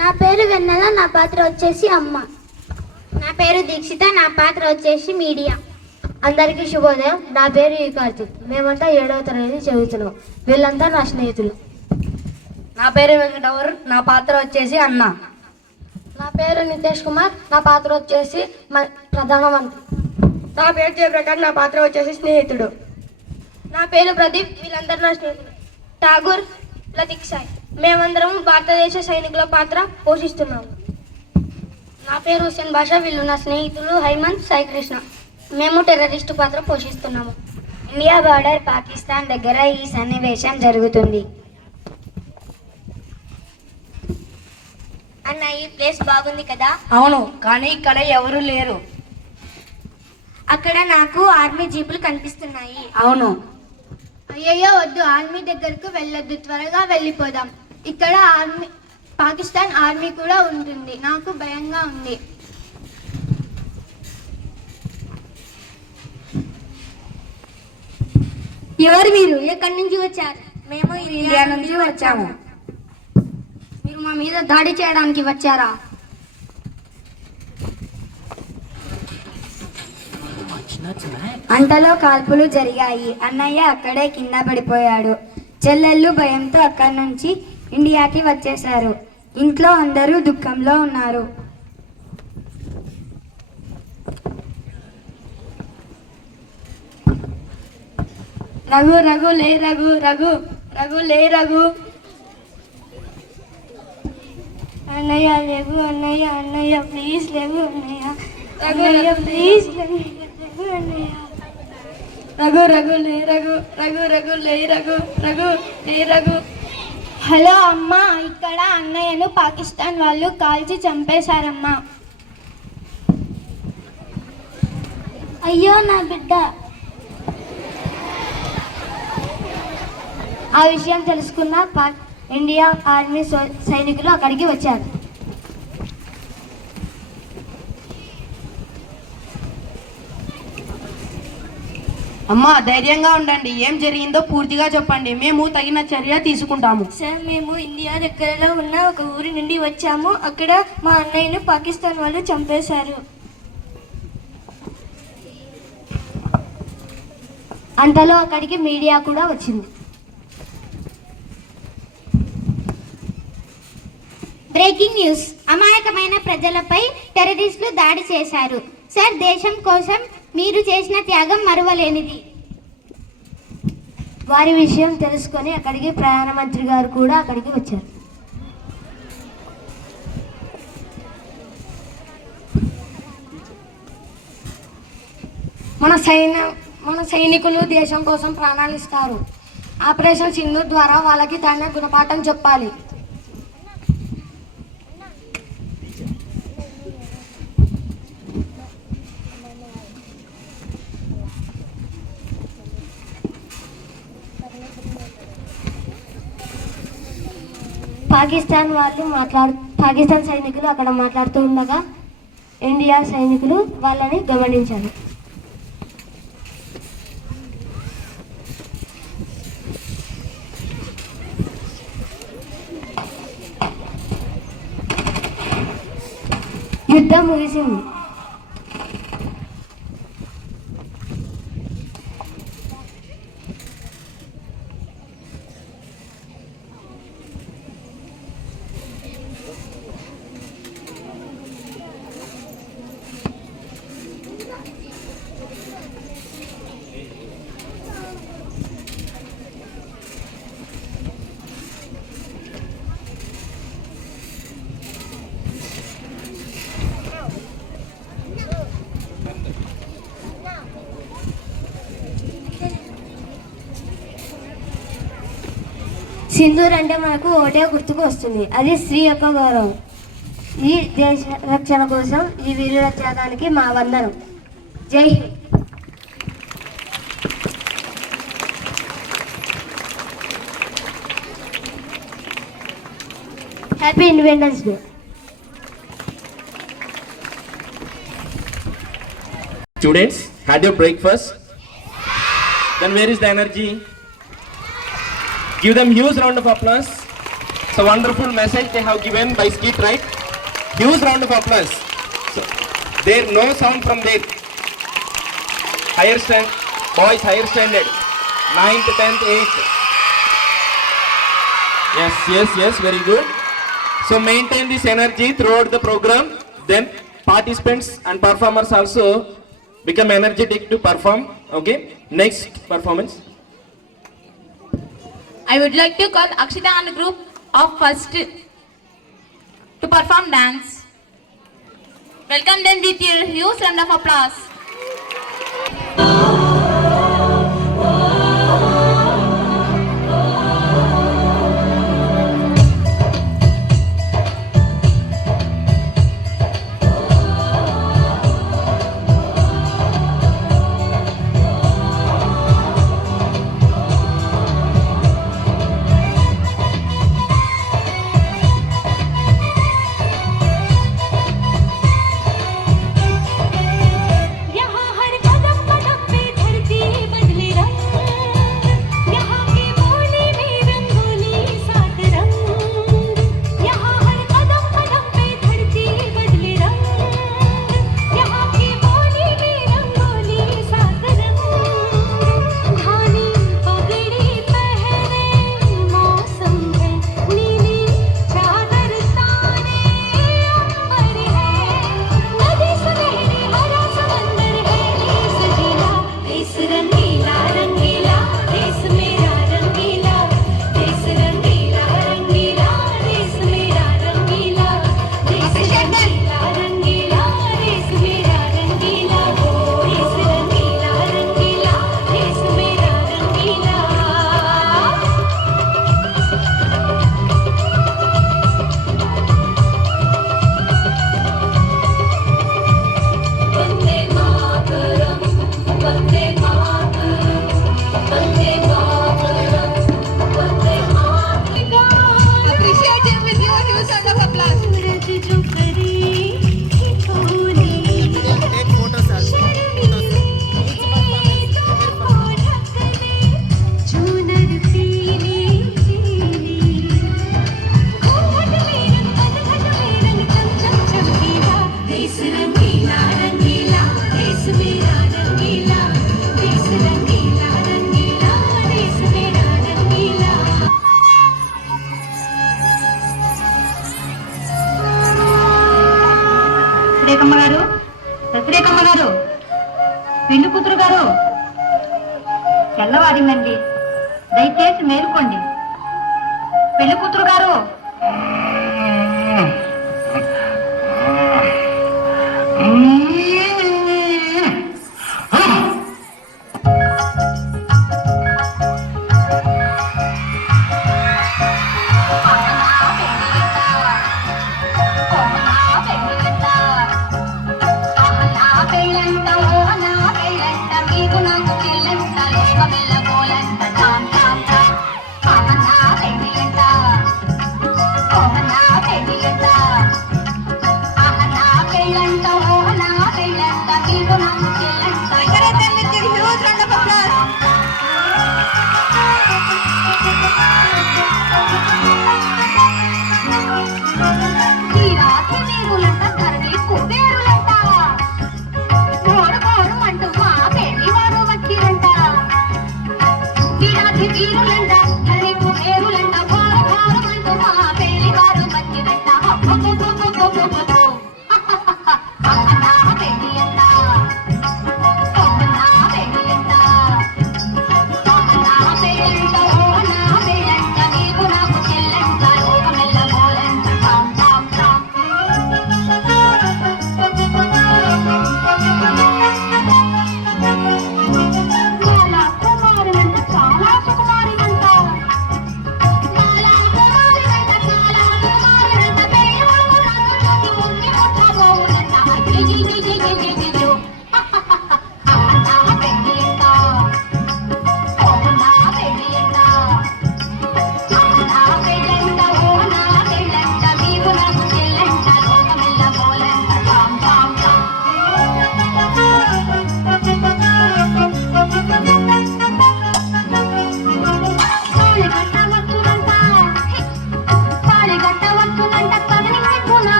నా పేరు వెన్నెల, నా పాత్ర వచ్చేసి అమ్మ. నా పేరు దీక్షిత, నా పాత్ర వచ్చేసి మీడియా. అందరికీ శుభోదయం. నా పేరు ఈ కార్తిక్. మేమంతా 7వ తరగతి చదువుతున్నాం. వీళ్ళంతా నా స్నేహితులు. నా పేరు వెంకటవర్, నా పాత్ర వచ్చేసి అన్న. నా పేరు నితేష్ కుమార్, నా పాత్ర వచ్చేసి ప్రధానమంత్రి. నా పేరు జయప్రకాష్, నా పాత్ర వచ్చేసి స్నేహితుడు. నా పేరు ప్రదీప్, వీళ్ళందరూ నా స్నేహితులు. ఠాగూర్, లతిక్ సాయ్, మేమందరం భారతదేశ సైనికుల పాత్ర పోషిస్తున్నాము. నా పేరు హుసేన్ బాషా, వీళ్ళు నా స్నేహితులు హైమంత్, సాయి కృష్ణ. మేము టెర్రరిస్టు పాత్ర పోషిస్తున్నాము. ఇండియా బార్డర్ పాకిస్తాన్ దగ్గర ఈ సన్నివేశం జరుగుతుంది. అన్న, ఈ ప్లేస్ బాగుంది కదా? అవును, కానీ ఇక్కడ ఎవరు లేరు. అక్కడ నాకు ఆర్మీ జీపులు కనిపిస్తున్నాయి. అవును. అయ్యయ్యో వద్దు, ఆర్మీ దగ్గరకు వెళ్ళొద్దు, త్వరగా వెళ్ళిపోదాం. ఇక్కడ పాకిస్తాన్ ఆర్మీ కూడా ఉంటుంది. నాకు భయంగా ఉంది. ఎవరు మీరు? ఎక్కడి నుంచి వచ్చారు? మేము ఇండియా నుంచి వచ్చాము. మీరు మా మీద దాడి చేయడానికి వచ్చారా? అంతలో కాల్పులు జరిగాయి. అన్నయ్య అక్కడే కింద పడిపోయాడు. చెల్లెళ్ళు భయంతో అక్కడి నుంచి ఇండియాకి వచ్చేశారు. ఇంట్లో అందరూ దుఃఖంలో ఉన్నారు. రఘు రఘు లే రఘు రఘు రఘు లే రఘు. అన్నయ్య లేవు, అన్నయ్య అన్నయ్య ప్లీజ్ లేవు, అన్నయ్య అన్నయ్య ప్లీజ్ లేవు, అన్నయ్య. రఘు రఘు లే రఘు రఘు రఘు లే రఘు రఘు లే రఘు. హలో అమ్మా, ఇక్కడ అన్నయ్యను పాకిస్తాన్ వాళ్ళు కాల్చి చంపేశారమ్మా. అయ్యో నా బిడ్డ. ఆ విషయం తెలుసుకున్న ఇండియా ఆర్మీ సైనికులు అక్కడికి వచ్చారు. అమ్మా, ధైర్యంగా ఉండండి. ఏం జరిగిందో పూర్తిగా చెప్పండి, మేము తగిన చర్య తీసుకుంటాము. సార్, మేము ఇండియా దగ్గరలో ఉన్న ఒక ఊరి నుండి వచ్చాము. అక్కడ మా అన్నయ్యను పాకిస్తాన్ వాళ్ళు చంపేశారు. అంతలో అక్కడికి మీడియా కూడా వచ్చింది. బ్రేకింగ్ న్యూస్, అమాయకమైన ప్రజలపై టెర్రరిస్టులు దాడి చేశారు. సార్, దేశం కోసం మీరు చేసిన త్యాగం మరువలేనిది. వారి విషయం తెలుసుకొని అక్కడికి ప్రధానమంత్రి గారు కూడా అక్కడికి వచ్చారు. మన సైనికులు దేశం కోసం ప్రాణాలు ఇస్తారు. ఆపరేషన్ సింధూర్ ద్వారా వాళ్ళకి తగిన గుణపాఠం చెప్పాలి. పాకిస్తాన్ సైనికులు అక్కడ మాట్లాడుతూ ఉండగా ఇండియా సైనికులు వాళ్ళని గమనించారు. యుద్ధం ముగిసింది. సింధూర్ అంటే మనకు ఒకటే గుర్తుకు వస్తుంది, అది స్త్రీ యొక్క గౌరవం. ఈ దేశ రక్షణ కోసం ఈ వీరుల త్యాగానికి మా వందనం. జై Hind. Happy independence day. Students, had your breakfast? Then where is the energy? Give them huge round of applause. So wonderful message they have given by Skit, right? Huge round of applause. So, there no sound from there. Higher standard, boys higher standard, 9th, 10th, 8th. Yes, very good. So maintain this energy throughout the program. Then participants and performers also become energetic to perform. Okay. Next performance. I would like to call Akshita and group of first to perform dance. Welcome them with your huge round of applause. రసిరేఖమ్మ గారు, పెళ్లి కూతురు గారు, తెల్లవారిందండి, దయచేసి మేలుకోండి. పెళ్లి కూతురు గారు,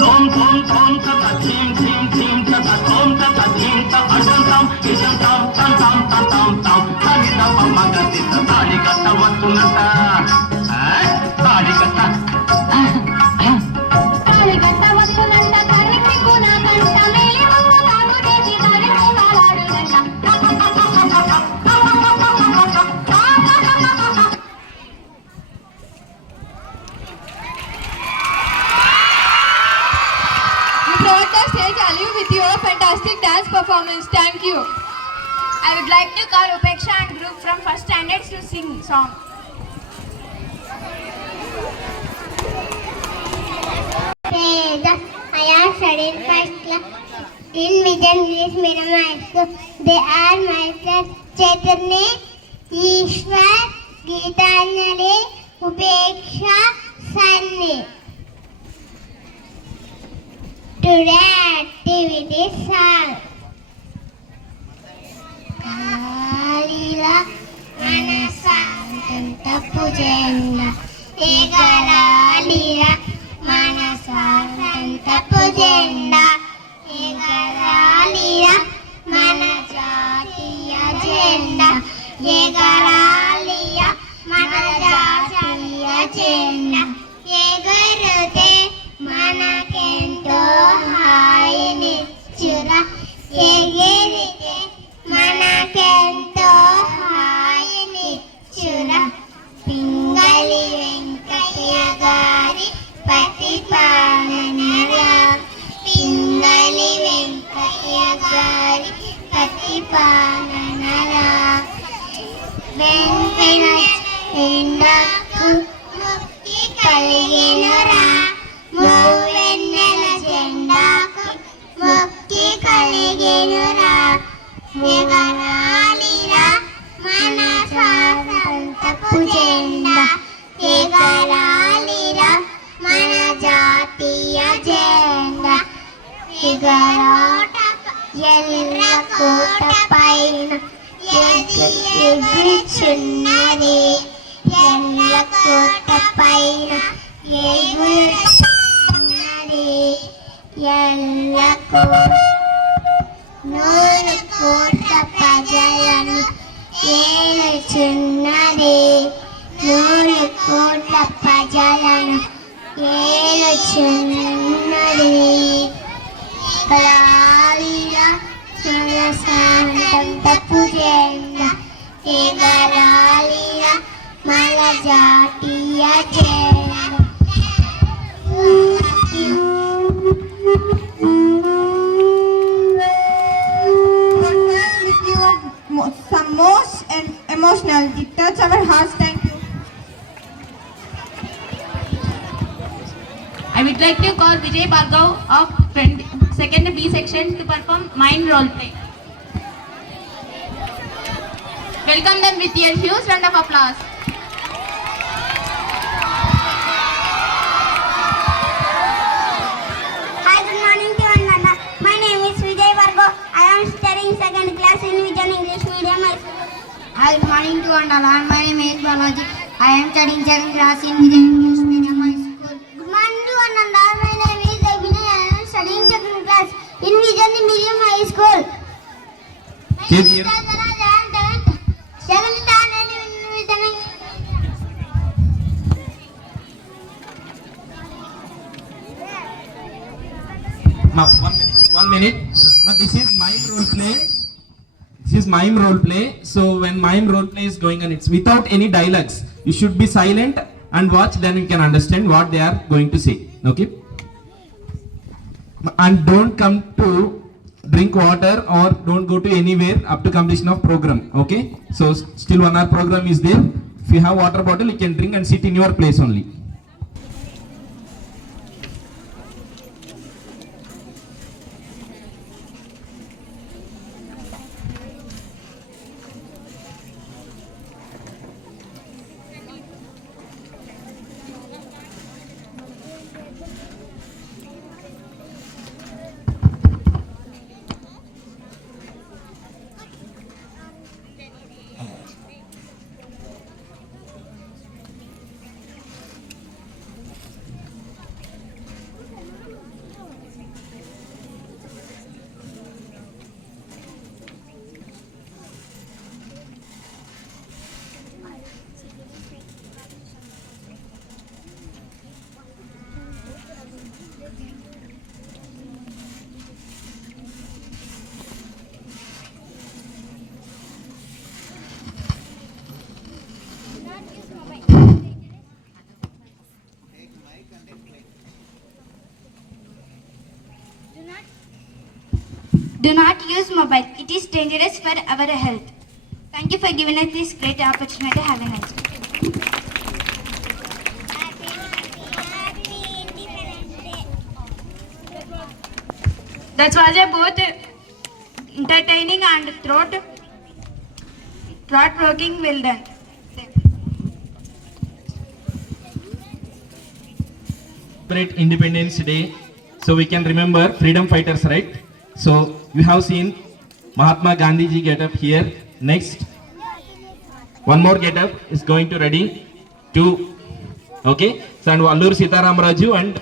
Tom tom tom ta ta tim tim tim ta ta tom ta ta tim ta asham tam isham tam tam tam tam tam tam tani da pa maga ta tali katta vatunata tali katta వస్తుందంట కర్ణికి కూడా కంట మేలి మంగ తాగు దేవి గారి మూలాడుదంట You brought the stage alive with your fantastic dance performance. Thank you. I would like to call Upeksha and group from first standards to sing song. I am studying first class in Vision English Medium High School. They are my friends Chaitanya, Ishwar, Geetanjali, Upeksha, Sunny. Today activities are Kalila, Manasa, Tapu Jenda, Egaralira, Manasa, Tapu Jenda, Egaralira, Manajatiya Jenda, Egaralira, Manajatiya Jenda, Egarute, Manakento Hainichura, Egerite, Manakento Hainichura, Pingali Venkatya Gari Patipananara, Pingali Venkatya Gari Patipananara, Venkainaku Mukti Kaliginura, Muvennela Jendaku Mukti Kaliginura, Egaralira Manasa Santapu Jenda, Egaralira Manajatiya Jenda, Egarota Yella Kota Paina Eguchunnadi, Yella Kota Paina Eguchunnadi, Yella Kota Nuru Kota Pajalanu Eguchunnadi, Nuru Kota Pajalanu Eguchunnadi, Egaralira Manasanta Jenda, Egaralira Manajatiya Jenda. With your some most and emotional, it touched our hearts. Thank you. I would like to call Vijay Bhargav of second B section to perform mime role play. Welcome them with a huge round of applause. Hi, good morning to one another. My name is Vijay Bhargav. I am studying second class in Vision English Medium High School. Hi, good morning to one another. My name is Balaji. I am studying second class in Vision English Medium High School. Good morning to one another. My name is Abhinay. I am studying second class in Vision Medium High School. My Keep name is here. Rajaraj. I am second standard in Vision English. Now, 1 minute. Now, this is mime role play. This is mime role play. So, when mime role play is going on, it's without any dialogues. You should be silent and watch, then you can understand what they are going to say. Okay? And don't come to drink water or don't go to anywhere up to completion of program. Okay? So, still 1 hour program is there. If you have water bottle, you can drink and sit in your place only. Do not use mobile. It is dangerous for our health. Thank you for giving us this great opportunity. Have a nice day. That was a both entertaining and thought-provoking. Well done. Celebrate Independence Day, so we can remember freedom fighters, right? So you have seen Mahatma Gandhi ji get up here. Next, one more get up is going to ready to, okay? So and Alluri Sitaramraju and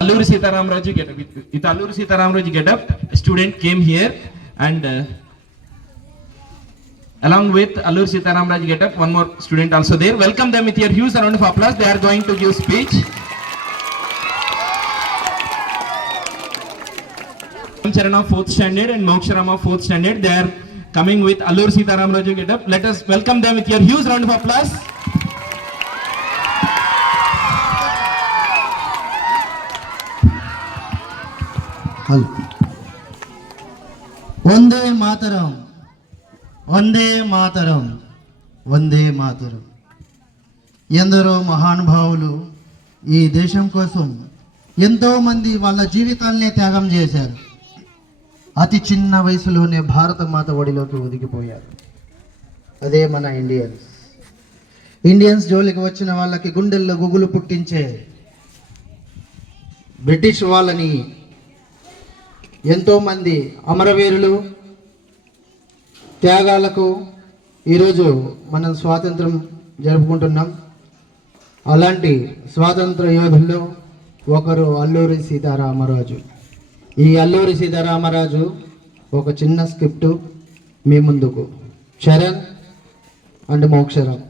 Alluri Sitaramraju get up. With Alluri Sitaramraju get up, a student came here and along with Alluri Sitaramraju get up, one more student also there. Welcome them with your huge round of applause. They are going to give speech. Charana 4th standard and Moksharama 4th standard. They are coming with Alluri Sitaramraju get up. Let us welcome them with your huge round of applause. Vande Mataram, Vande Mataram, Vande Mataram. ఎందరో మహానుభావులు ఈ దేశం కోసం ఎంతోమంది వాళ్ళ జీవితాలనే త్యాగం చేశారు. అతి చిన్న వయసులోనే భారత మాత ఒడిలోకి ఒదిగిపోయారు. అదే మన ఇండియన్స్ జోలికి వచ్చిన వాళ్ళకి గుండెల్లో గుగులు పుట్టించే బ్రిటిష్ వాళ్ళని ఎంతోమంది అమరవీరులు త్యాగాలకు ఈరోజు మనం స్వాతంత్రం జరుపుకుంటున్నాం. అలాంటి స్వాతంత్ర యోధుల్లో ఒకరు అల్లూరి సీతారామరాజు. ఈ అల్లూరి సీతారామరాజు ఒక చిన్న స్క్రిప్టు మీ ముందుకు. చరణ్ అండ్ మోక్షరం.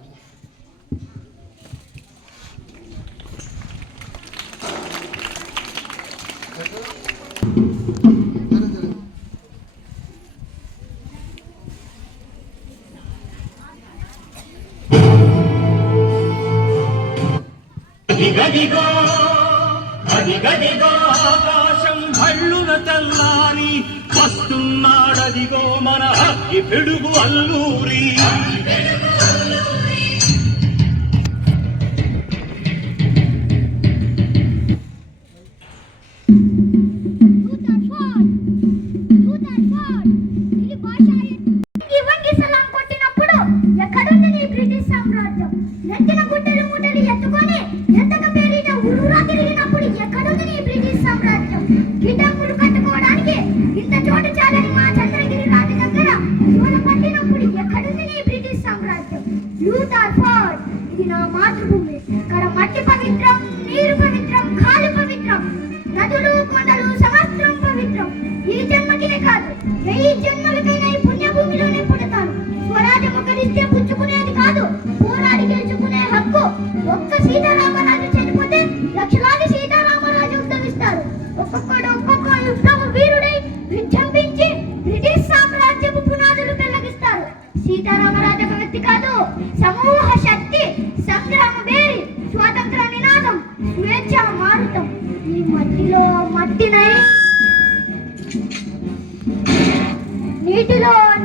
గదిగో ఆకాశం భళ్ళున తెల్లారి వస్తున్నాడదిగో మన అగ్గి పిడుగు అల్లూరి.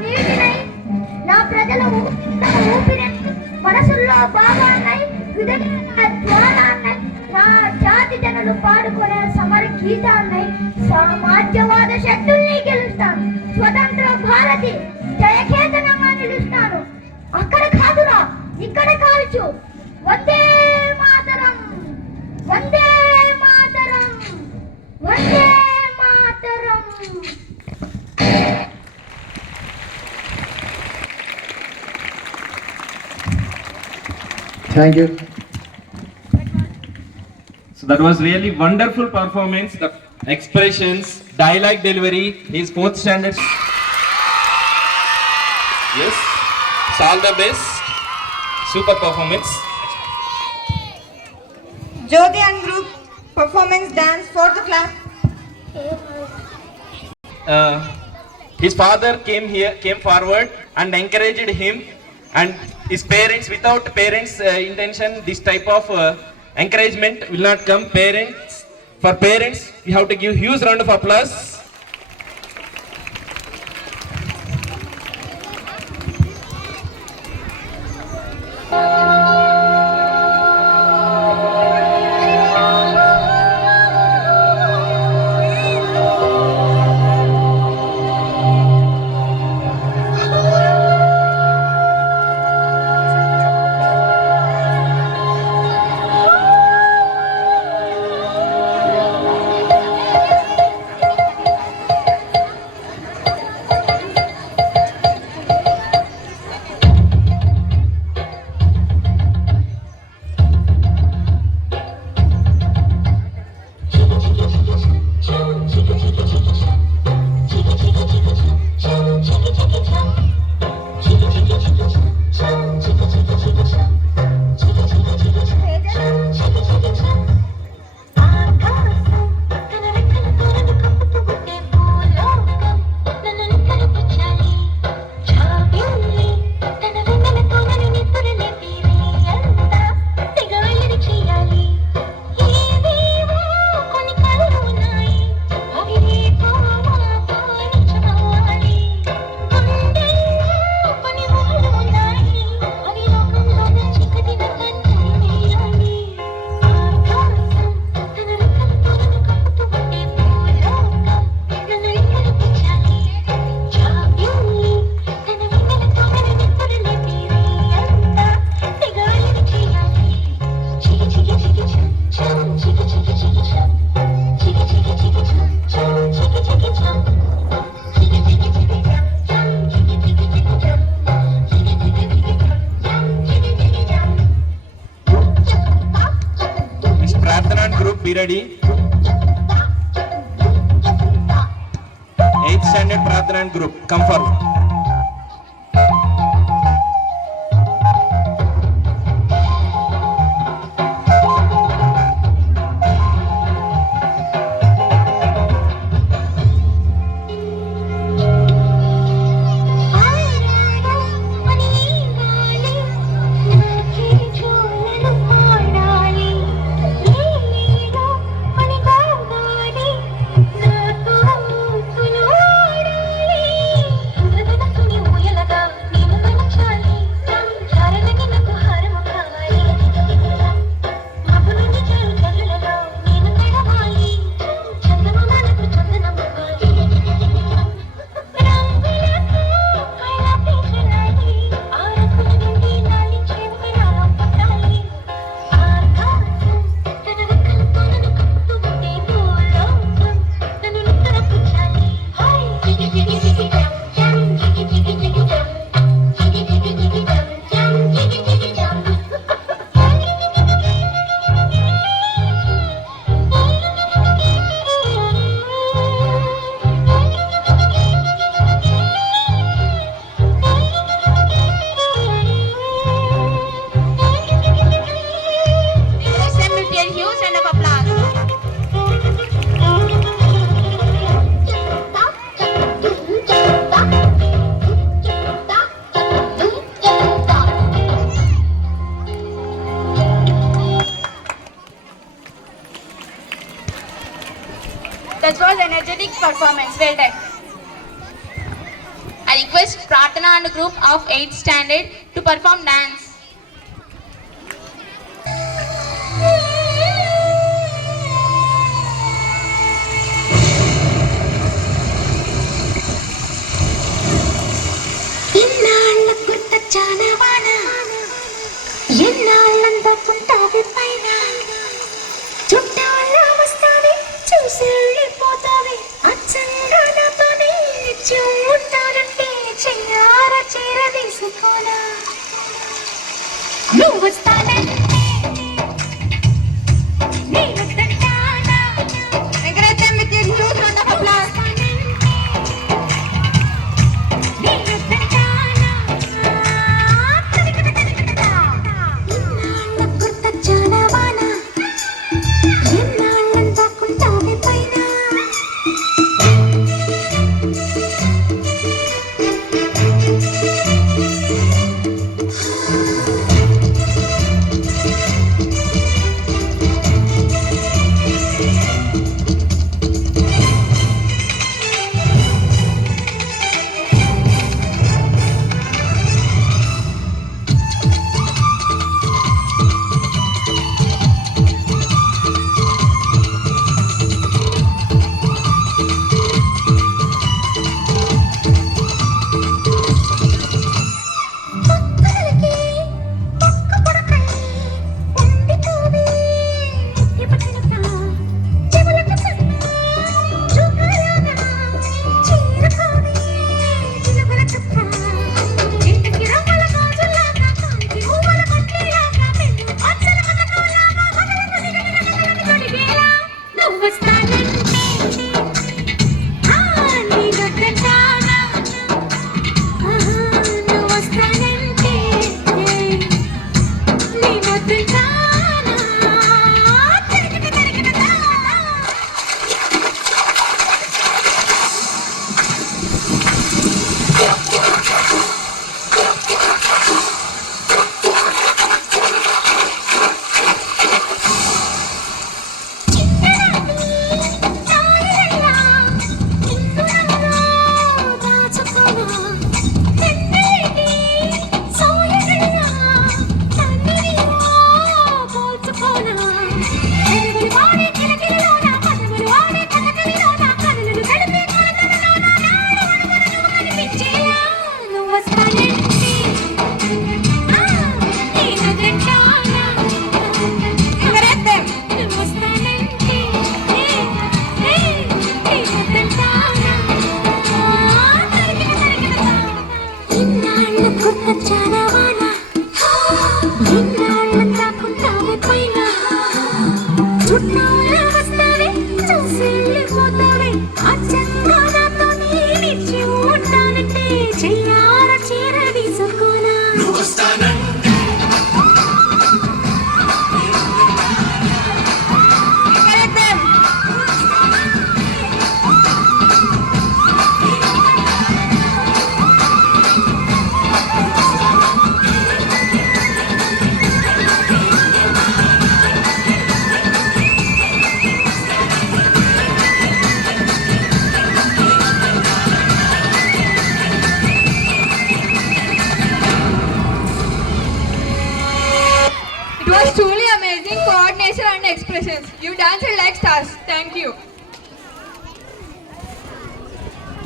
నీటినై నా ప్రజల ఊపిరెత్తు మనసుల్లో భావాన్నై హృదయ ద్వారాన్నై నా జాతి జనులు పాడుకునే సమర గీతాన్నై సామాజ్యవాద శక్తుల్ని గెలుస్తాను. స్వతంత్ర భారతి జయకేతనంగా నిలుస్తాను. అక్కడ కాదురా ఇక్కడ కాల్చు. Vande Mataram, Vande Mataram, Vande Mataram. Thank you. So that was really wonderful performance. The expressions, dialogue delivery, his 4th standard. Yes, it's all the best. Super performance. Jyoti and group performance dance for the class. His father came forward and encouraged him, and his parents, without parents' intention, this type of encouragement will not come. Parents, for parents, we have to give huge round of applause. Be ready. 8th standard Pradhana and group, come forward. That was energetic performance. Well done. I request Pradhana and group of 8th standard to perform dance. It was truly amazing coordination and expressions. You danced like stars. Thank you.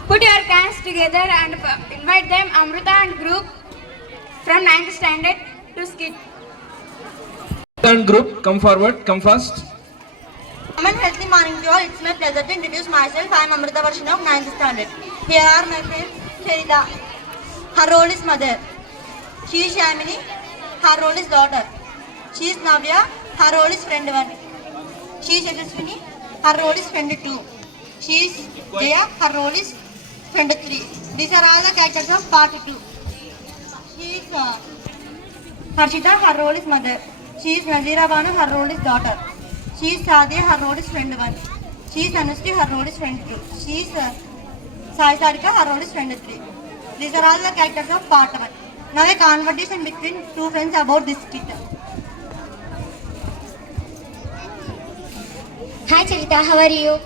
Put your hands together and invite them, Amrita and group from 9th standard to skit. And group, come forward, come first. Common healthy morning to all. It's my pleasure to introduce myself. I am Amrita Varshina of 9th standard. Here are my friends Sherida. Her role is mother. She is Shamini. Her role is daughter. She is Navya. Her role is friend 1. She is Yashaswini. Her role is friend 2. She is Jaya. Her role is friend 3. These are all the characters of part 2. She is Harshita. Her role is mother. She is Nazira Banu. Her role is daughter. She is Sadia. Her role is friend 1. She is Anusri. Her role is friend 2. She is Sai Sarika. Her role is friend 3. These are all the characters of part 1. Now a conversation between two friends about this skit. Hi Charita, how are you?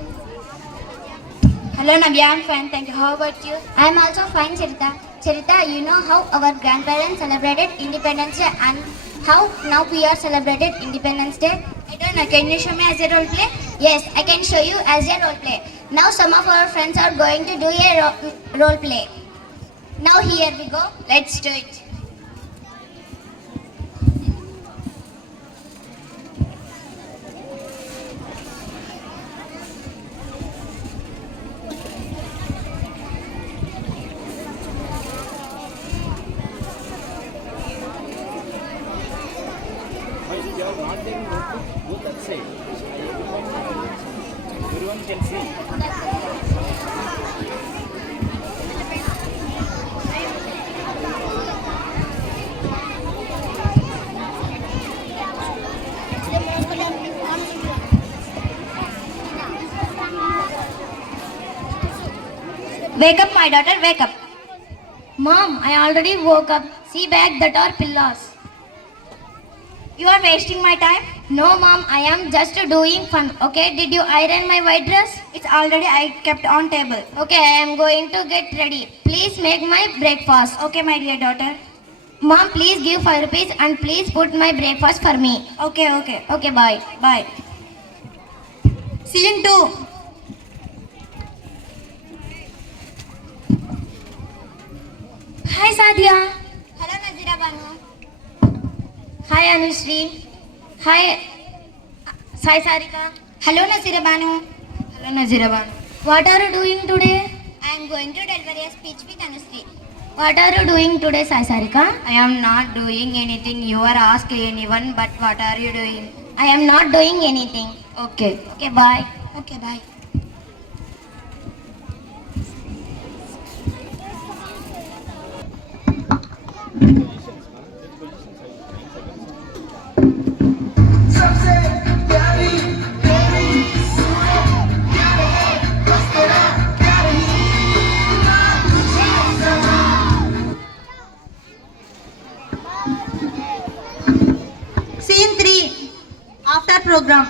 Hello Navya, I'm fine. Thank you. How about you? I am also fine, Charita. Charita, you know how our grandparents celebrated Independence Day and how now we are celebrated Independence Day? I don't know. Can you show me as a role play? Yes, I can show you as a role play. Now some of our friends are going to do a role play. Now here we go. Let's do it. Everyone can see. Wake up, my daughter. Wake up. Mom, I already woke up. See back, that are pillows. You are wasting my time. No, Mom, I am just doing fun. Okay, did you iron my white dress? It's already I kept on table. Okay, I am going to get ready. Please make my breakfast. Okay, my dear daughter. Mom, please give 5 rupees and please put my breakfast for me. Okay, okay. Okay, bye. Bye. Scene 2. Hi, Sadia. Hello, Nazira Banu. Hi, Anushree. Hi, Sai Sarika. Hello, Nazira Banu. Hello, Nazira Banu. What are you doing today? I am going to deliver a speech with Anushree. What are you doing today, Sai Sarika? I am not doing anything. You are asking anyone, but what are you doing? I am not doing anything. Okay. Okay, bye. Okay, bye. Scene 3. After program.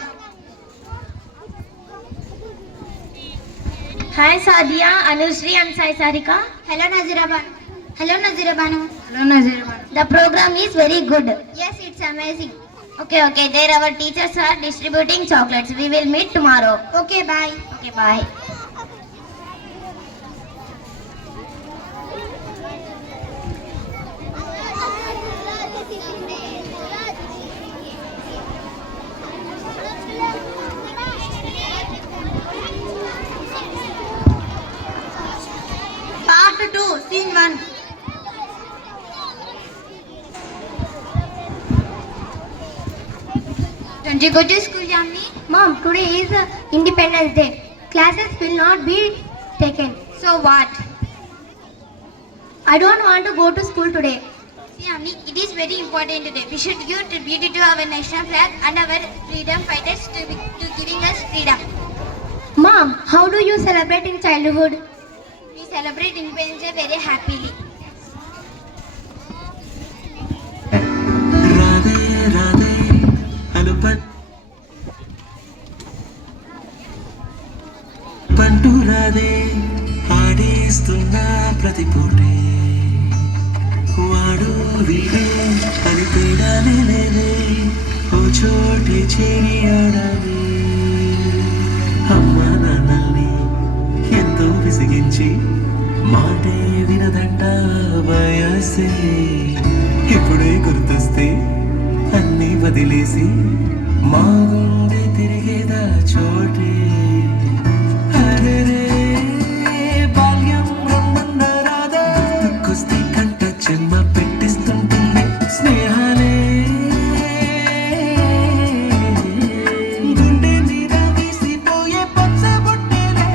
Hi, Sadia, Anushree and Sai Sarika. Hello, Nazira Banu. Hello, Nazira Banu. Hello, Nazira Banu. The program is very good. Yes, it's amazing. Okay. There our teachers are distributing chocolates. We will meet tomorrow. Okay, bye. Okay, bye. Part 2, Scene 1. Don't you go to school, Yamini? Mom, today is Independence Day. Classes will not be taken. So what? I don't want to go to school today. See, Yamini, it is very important today. We should give tribute to our national flag and our freedom fighters to giving us freedom. Mom, how do you celebrate in childhood? We celebrate Independence Day very happily. Radhe Radhe పంటూ Radhe ఆడేస్తున్నా ప్రతి పూటే వాడు వీడు అని తేడానే లేదే ఓ చోటే చేరి ఆడాలి అమ్మ నాన్నల్ని ఎంతో విసిగించి మాటే వినదంట వయసే ఇప్పుడే గుర్తొస్తే అన్నీ వదిలేసి మా గుండె తిరిగేదా చోటే అరెరే బాల్యం రమ్మన్న రాధా కుస్తీ కంట చెమ్మ పెట్టిస్తుంటుంది స్నేహాలే గుండె మీద వీసిపోయే పచ్చ బొట్టెలే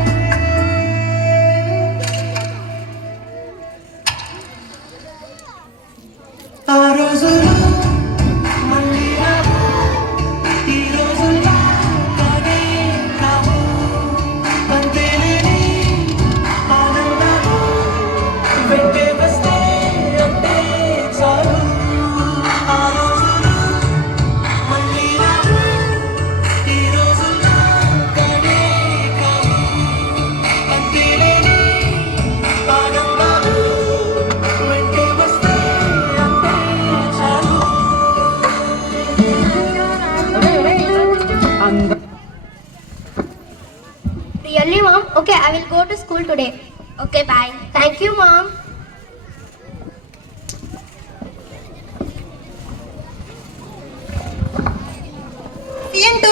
ఆ రోజులు మళ్ళీ రావు ఈ రోజుల్లో కానే కావు అంతేలేని ఆనందాలు వెంటే వస్తే అంతే చాలు ఆ రోజులు మళ్ళీ రావు ఈ రోజుల్లో కానే కావు అంతేలేని ఆనందాలు వెంటే వస్తే అంతే చాలు Really, Mom? Okay, I will go to school today. Okay, bye. Thank you, Mom. CN2.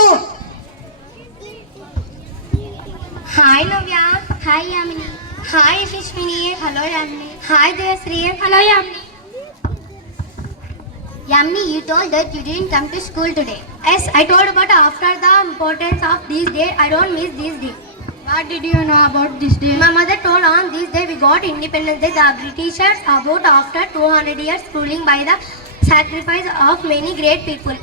Hi, Navya. Hi, Yamini. Hi, Fishmini. Hello, Yamini. Hi, Devasri. Hello, Yamini. Yamini, you told that you didn't come to school today. Yes, I told, but after the importance of this day, I don't miss this day. What did you know about this day? My mother told on this day we got Independence Day. The Britishers about after 200 years ruling by the sacrifice of many great people.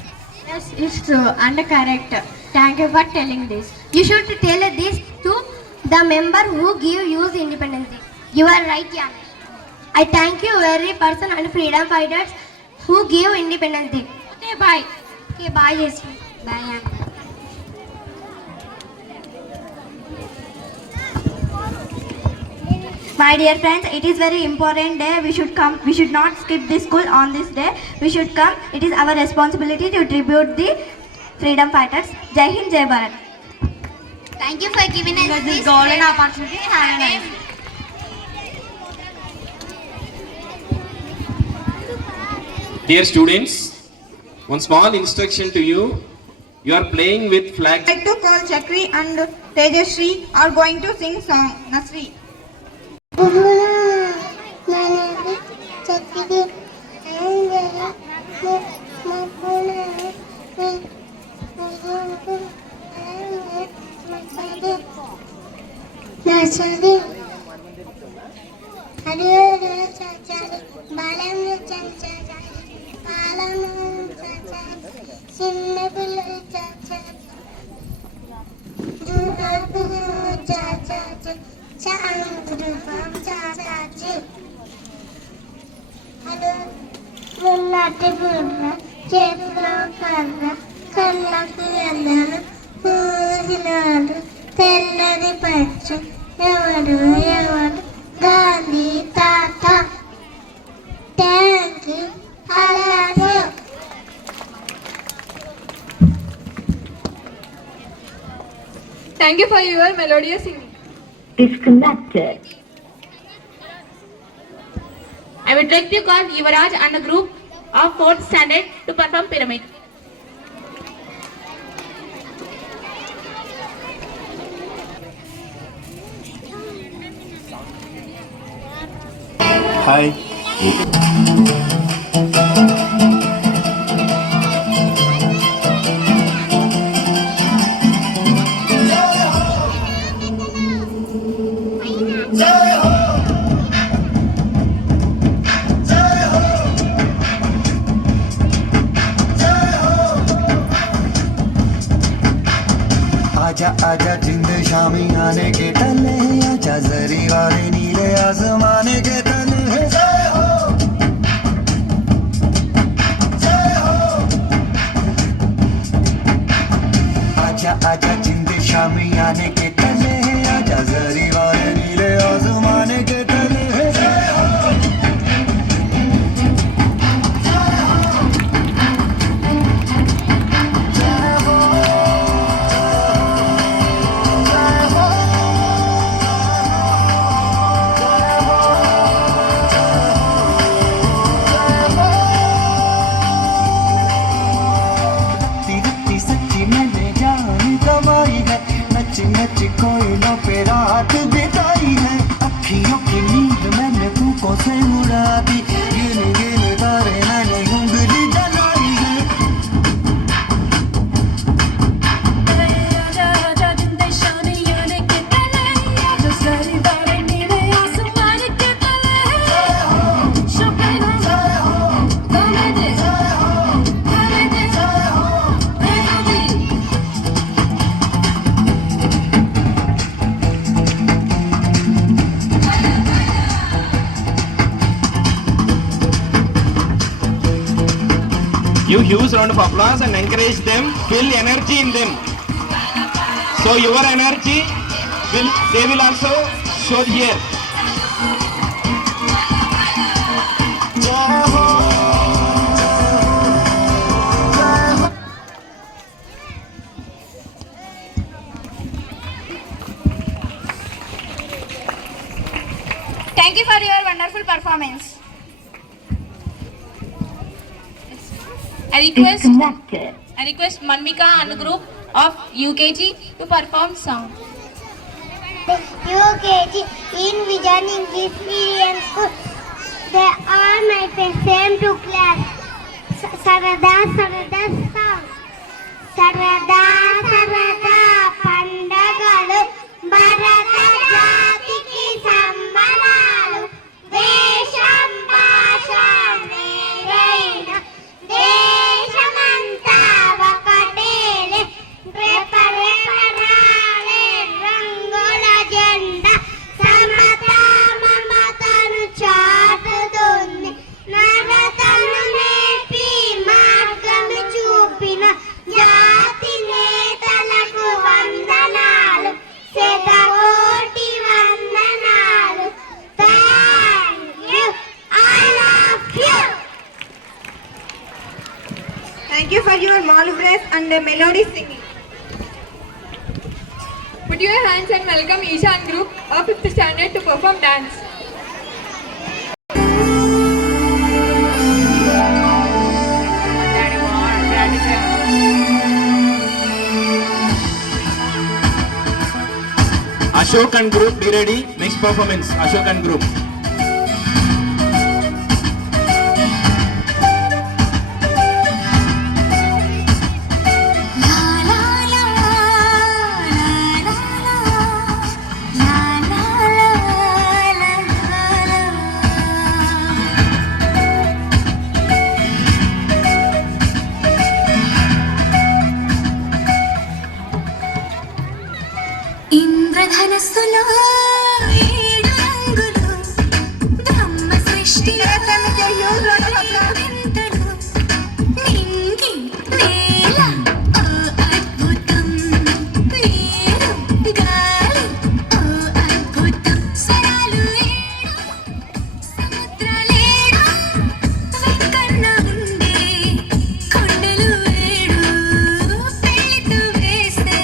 Yes, it's true and correct. Thank you for telling this. You should tell this to the member who give you Independence Day. You are right, Yamini. I thank you every person and freedom fighters who give Independence Day. Okay, bye. Okay, bye, Jessie. Bye, Yamini. My dear friends, it is very important day. We should come. We should not skip the school on this day. We should come. It is our responsibility to tribute the freedom fighters. Jai Hind, Jai Bharat. Thank you for giving us this golden opportunity. Have a nice day. Dear students, one small instruction to you. You are playing with flags. I'd like to call Chakri and Tejasri are going to sing song. Nasri. తెల్లది పచ్చు ఎవరు ఎవరు గాంధీ తాత thank you అలాగే Thank you for your melodious singing. Disconnected. I would like to call Yuvaraj and a group of 4th standard to perform pyramid. Hi. आजा आजा जिंद शामी आने के तले आजा जरी वाले नीले आसमाने के तले जय हो जय हो आजा आजा जिंद शामी आने के तले आजा जरी वाले नीले आसमाने के तले जय हो नच कोयलों पे रात बिताई है अखियों की नींद मैंने फूकों से उड़ा दी गिन गिन तारे मैंने उंगली जलाई है Give huge round of applause and encourage them, feel energy in them. So your energy they will also show here. Thank you for your wonderful performance. I request Manmika and the group of UKG to perform song. UKG in Vision English Medium School. They are my friends, same to class. Sarada Sarada song. Sarada Sarada Pandagalu Bharata Jatiki Sambalalu Desham Bhasha Meraina Deshamanta Vakatele Preparale Rangula Jenda Samata Mamatanu Chatudunni Nagatanu Nepi Margami Chupina Jati Netalaku Vandanalu Setakoti Vandanalu. Thank you. I love you. Thank you for your marvelous and melody singing. Put your hands and welcome Ishan group of 5th standard to perform dance. Ashok and group, be ready. Next performance, Ashok and group. ఇంద్రధనస్సులో ఏడు రంగులు బ్రహ్మ సృష్టి నింగి నేల ఓ అద్భుతం నీరు గాలి ఓ అద్భుతం స్వరాలు ఏడు సముద్రాలేడు వెంకన్న ఉండే కొండలు ఏడు పెళ్లితో వేసే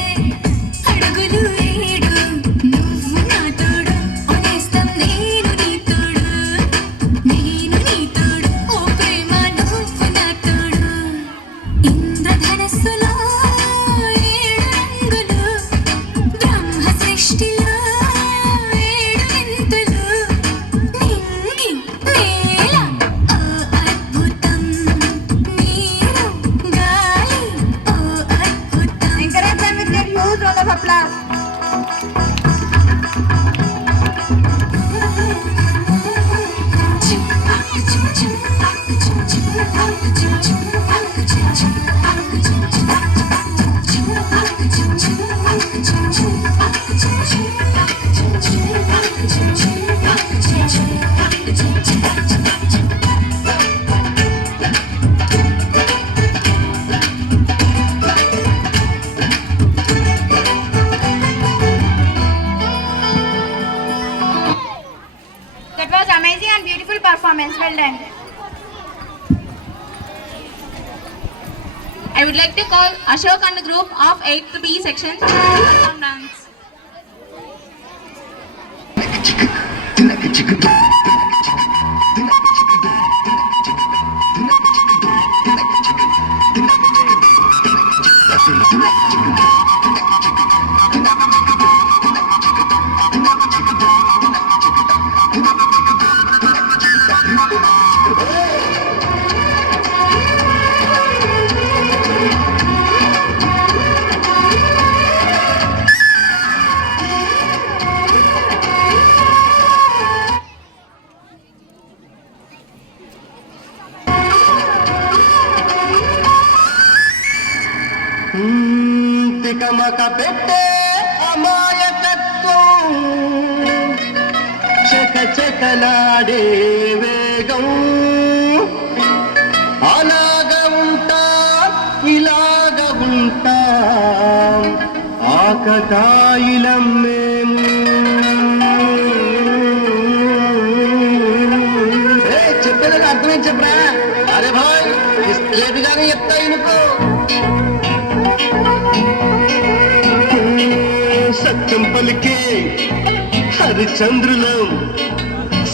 అడుగులు ఏడు నువ్వు నాతో I would like to call Ashok and the group of 8th B section to perform dance. తికమక పెట్టే అమాయకత్వం చక చకలాడే వేగం అలాగ ఉంటా ఇలాగ ఉంటా ఆకతాయిలం మేము చెప్పేదానికి అర్థమే చెప్పరా అరే భాయ్ లేటుగానే చెప్తా ఇనుకో సత్యం పలికే హరిచంద్రులం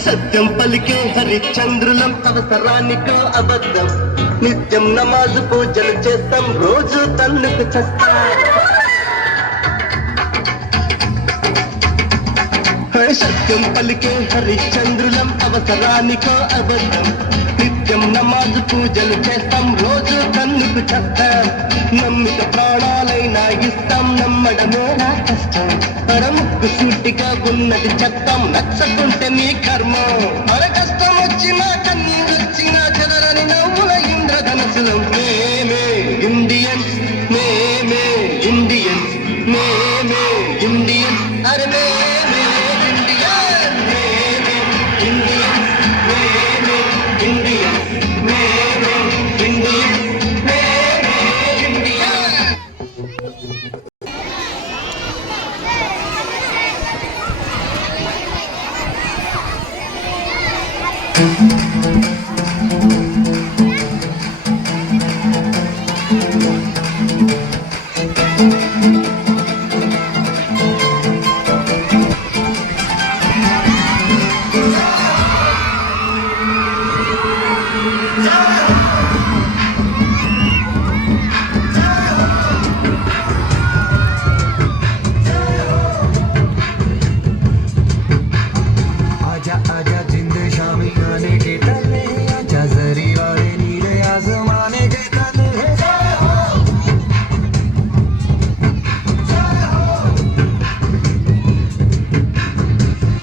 సత్యం పలికే హరిచంద్రులం అవసరానికో అబద్ధం నిత్యం నమాజు పూజలు చేస్తాం రోజు తల్లుకు చస్తా సత్యం పలికే హరిచంద్రులం అవసరానికో అబద్ధం నిత్యం నమాజు పూజలు చేస్తాం రోజు కన్నుకు చస్తాం నమ్మిత ప్రాణాలైనా ఇస్తాం నమ్మడమేనా కష్టం పరముక్కు సూటిగా ఉన్నది చెప్తాం నచ్చకుంటే నీ కర్మ మన కష్టం వచ్చినా కన్నీ వచ్చినా చెదరని నవ్వుల ఇంద్రధనసులం మేమే ఇండియన్స్ మేమే ఇండియన్స్ మేమే ఇండియన్స్ అరే మేమే ఇండియన్ మేమే ఇండియన్స్ మేమే ఇండియన్స్ మేమే ఇండియన్స్ మేమే ఇండియన్ आजा आजा जिंद शामी आने के तले आजा जरी वाले नीले आसमाने के तले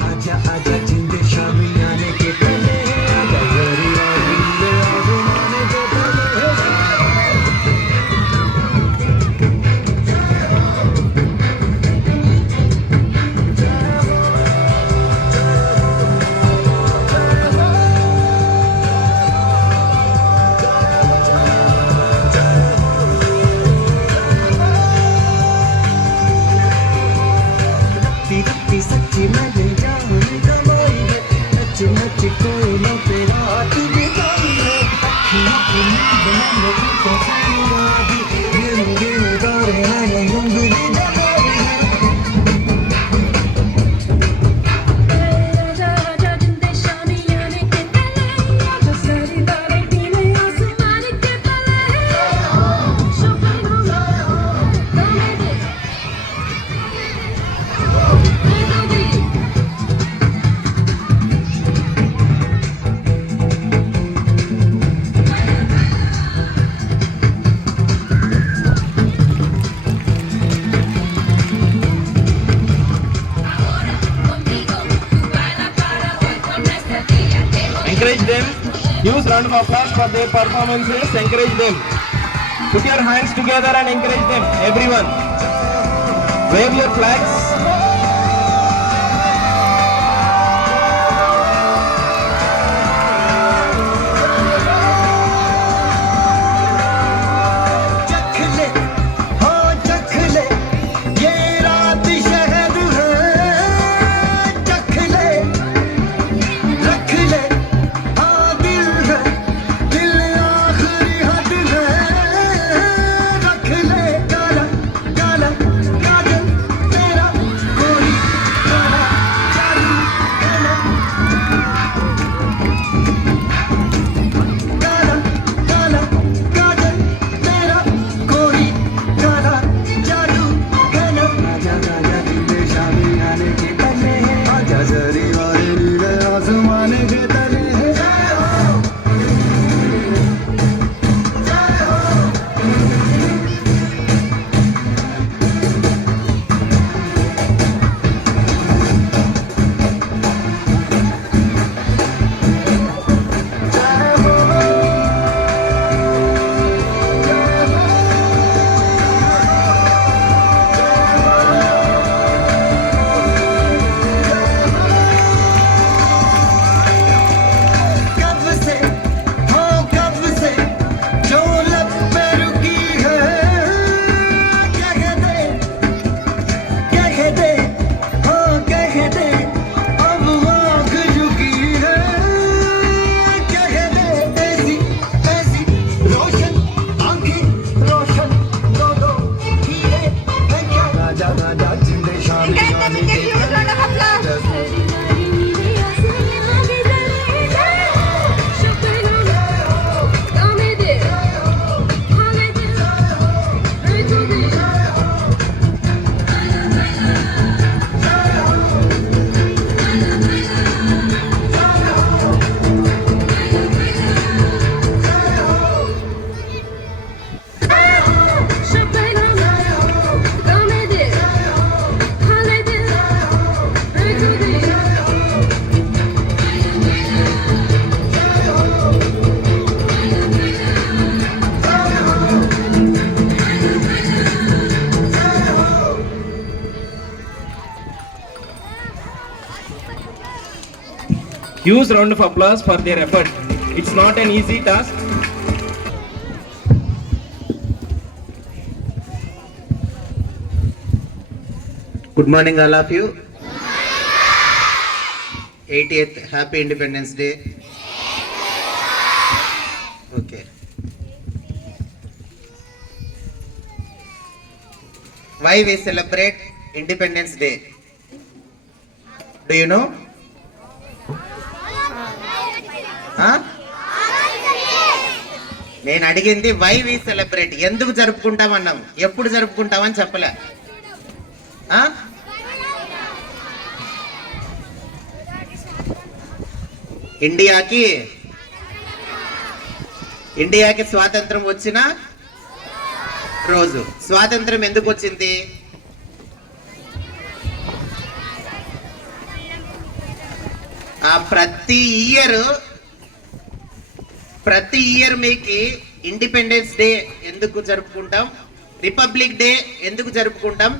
आजा आजा जिंद शामी आने के तले आजा जरी वाले नीले आसमाने के तले रत्ती रत्ती सच्ची मैंने जान कमाई है नच नच कोई न तेरा हाथ बिताई है अखियों की नींद मैंने तुझको सुना दी गिन गिन तारे मैंने उंगली जलाई है Encourage them. Use round of applause for their performances. Encourage them. Put your hands together and encourage them. Everyone. Wave your flags. चख ले हाँ चख ले ये रात शहद है चख ले रख ले हाँ दिल है दिल आखिरी हद है Huge round of applause for their effort. It's not an easy task. Good morning, all of you. 80th Happy Independence Day. Okay. Why we celebrate Independence Day? Do you know? నేను అడిగింది వై వి సెలబ్రేట్, ఎందుకు జరుపుకుంటామన్నాం, ఎప్పుడు జరుపుకుంటామని చెప్పలే. ఇండియాకి స్వాతంత్రం వచ్చిన రోజు. స్వాతంత్రం ఎందుకు వచ్చింది? ప్రతి ఇయర్ మీకు ఇండిపెండెన్స్ డే ఎందుకు జరుపుకుంటాం, రిపబ్లిక్ డే ఎందుకు జరుపుకుంటాం,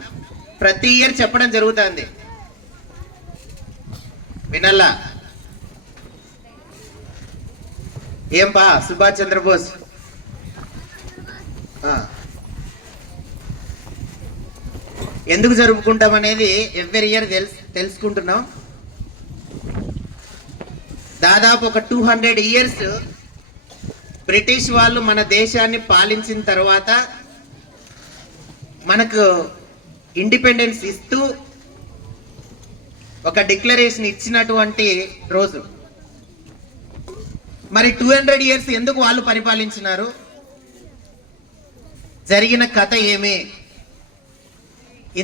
ప్రతి ఇయర్ చెప్పడం జరుగుతుంది. వినల్లా? ఏం పా సుభాష్ చంద్రబోస్ ఎందుకు జరుపుకుంటాం అనేది ఎవ్రీ ఇయర్ తెలుసుకుంటున్నాం. దాదాపు ఒక 200 ఇయర్స్ బ్రిటిష్ వాళ్ళు మన దేశాన్ని పాలించిన తర్వాత మనకు ఇండిపెండెన్స్ ఇస్తూ ఒక డిక్లరేషన్ ఇచ్చినటువంటి రోజు. మరి 200 ఇయర్స్ ఎందుకు వాళ్ళు పరిపాలించినారు? జరిగిన కథ ఏమి?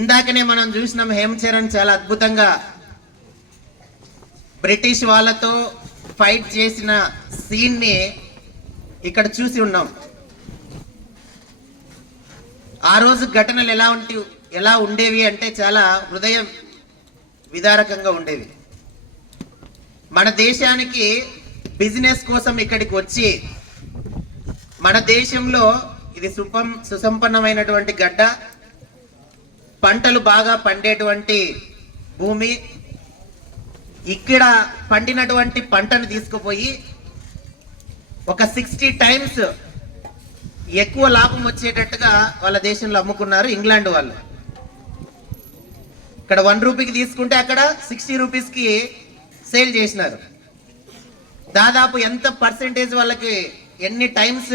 ఇందాకనే మనం చూసినాం, హేమచరణ్ చాలా అద్భుతంగా బ్రిటిష్ వాళ్ళతో ఫైట్ చేసిన సీన్ని ఇక్కడ చూసి ఉన్నాం. ఆ రోజు ఘటనలు ఎలా ఉండేవి అంటే చాలా హృదయం విదారకంగా ఉండేవి. మన దేశానికి బిజినెస్ కోసం ఇక్కడికి వచ్చి, మన దేశంలో ఇది సుసంపన్నమైనటువంటి గడ్డ, పంటలు బాగా పండేటువంటి భూమి, ఇక్కడ పండినటువంటి పంటను తీసుకుపోయి ఒక 60 times ఎక్కువ లాభం వచ్చేటట్టుగా వాళ్ళ దేశంలో అమ్ముకున్నారు ఇంగ్లాండ్ వాళ్ళు. ఇక్కడ 1 రూపీకి తీసుకుంటే అక్కడ 60 రూపీస్కి సేల్ చేసినారు. దాదాపు ఎంత పర్సెంటేజ్ వాళ్ళకి ఎన్ని టైమ్స్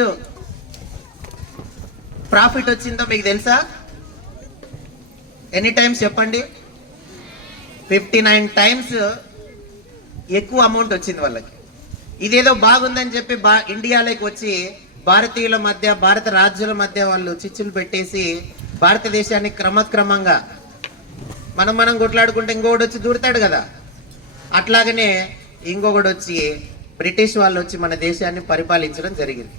ప్రాఫిట్ వచ్చిందో మీకు తెలుసా? ఎన్ని టైమ్స్ చెప్పండి? 59 times ఎక్కువ అమౌంట్ వచ్చింది వాళ్ళకి. ఇదేదో బాగుందని చెప్పి ఇండియాలోకి వచ్చి భారతీయుల మధ్య, భారత రాజ్యాల మధ్య వాళ్ళు చిచ్చులు పెట్టేసి భారతదేశాన్ని క్రమక్రమంగా మనం కొట్లాడుకుంటే ఇంకొకటి వచ్చి దూరుతాడు కదా, అట్లాగనే ఇంకొకటి వచ్చి బ్రిటిష్ వాళ్ళు వచ్చి మన దేశాన్ని పరిపాలించడం జరిగింది.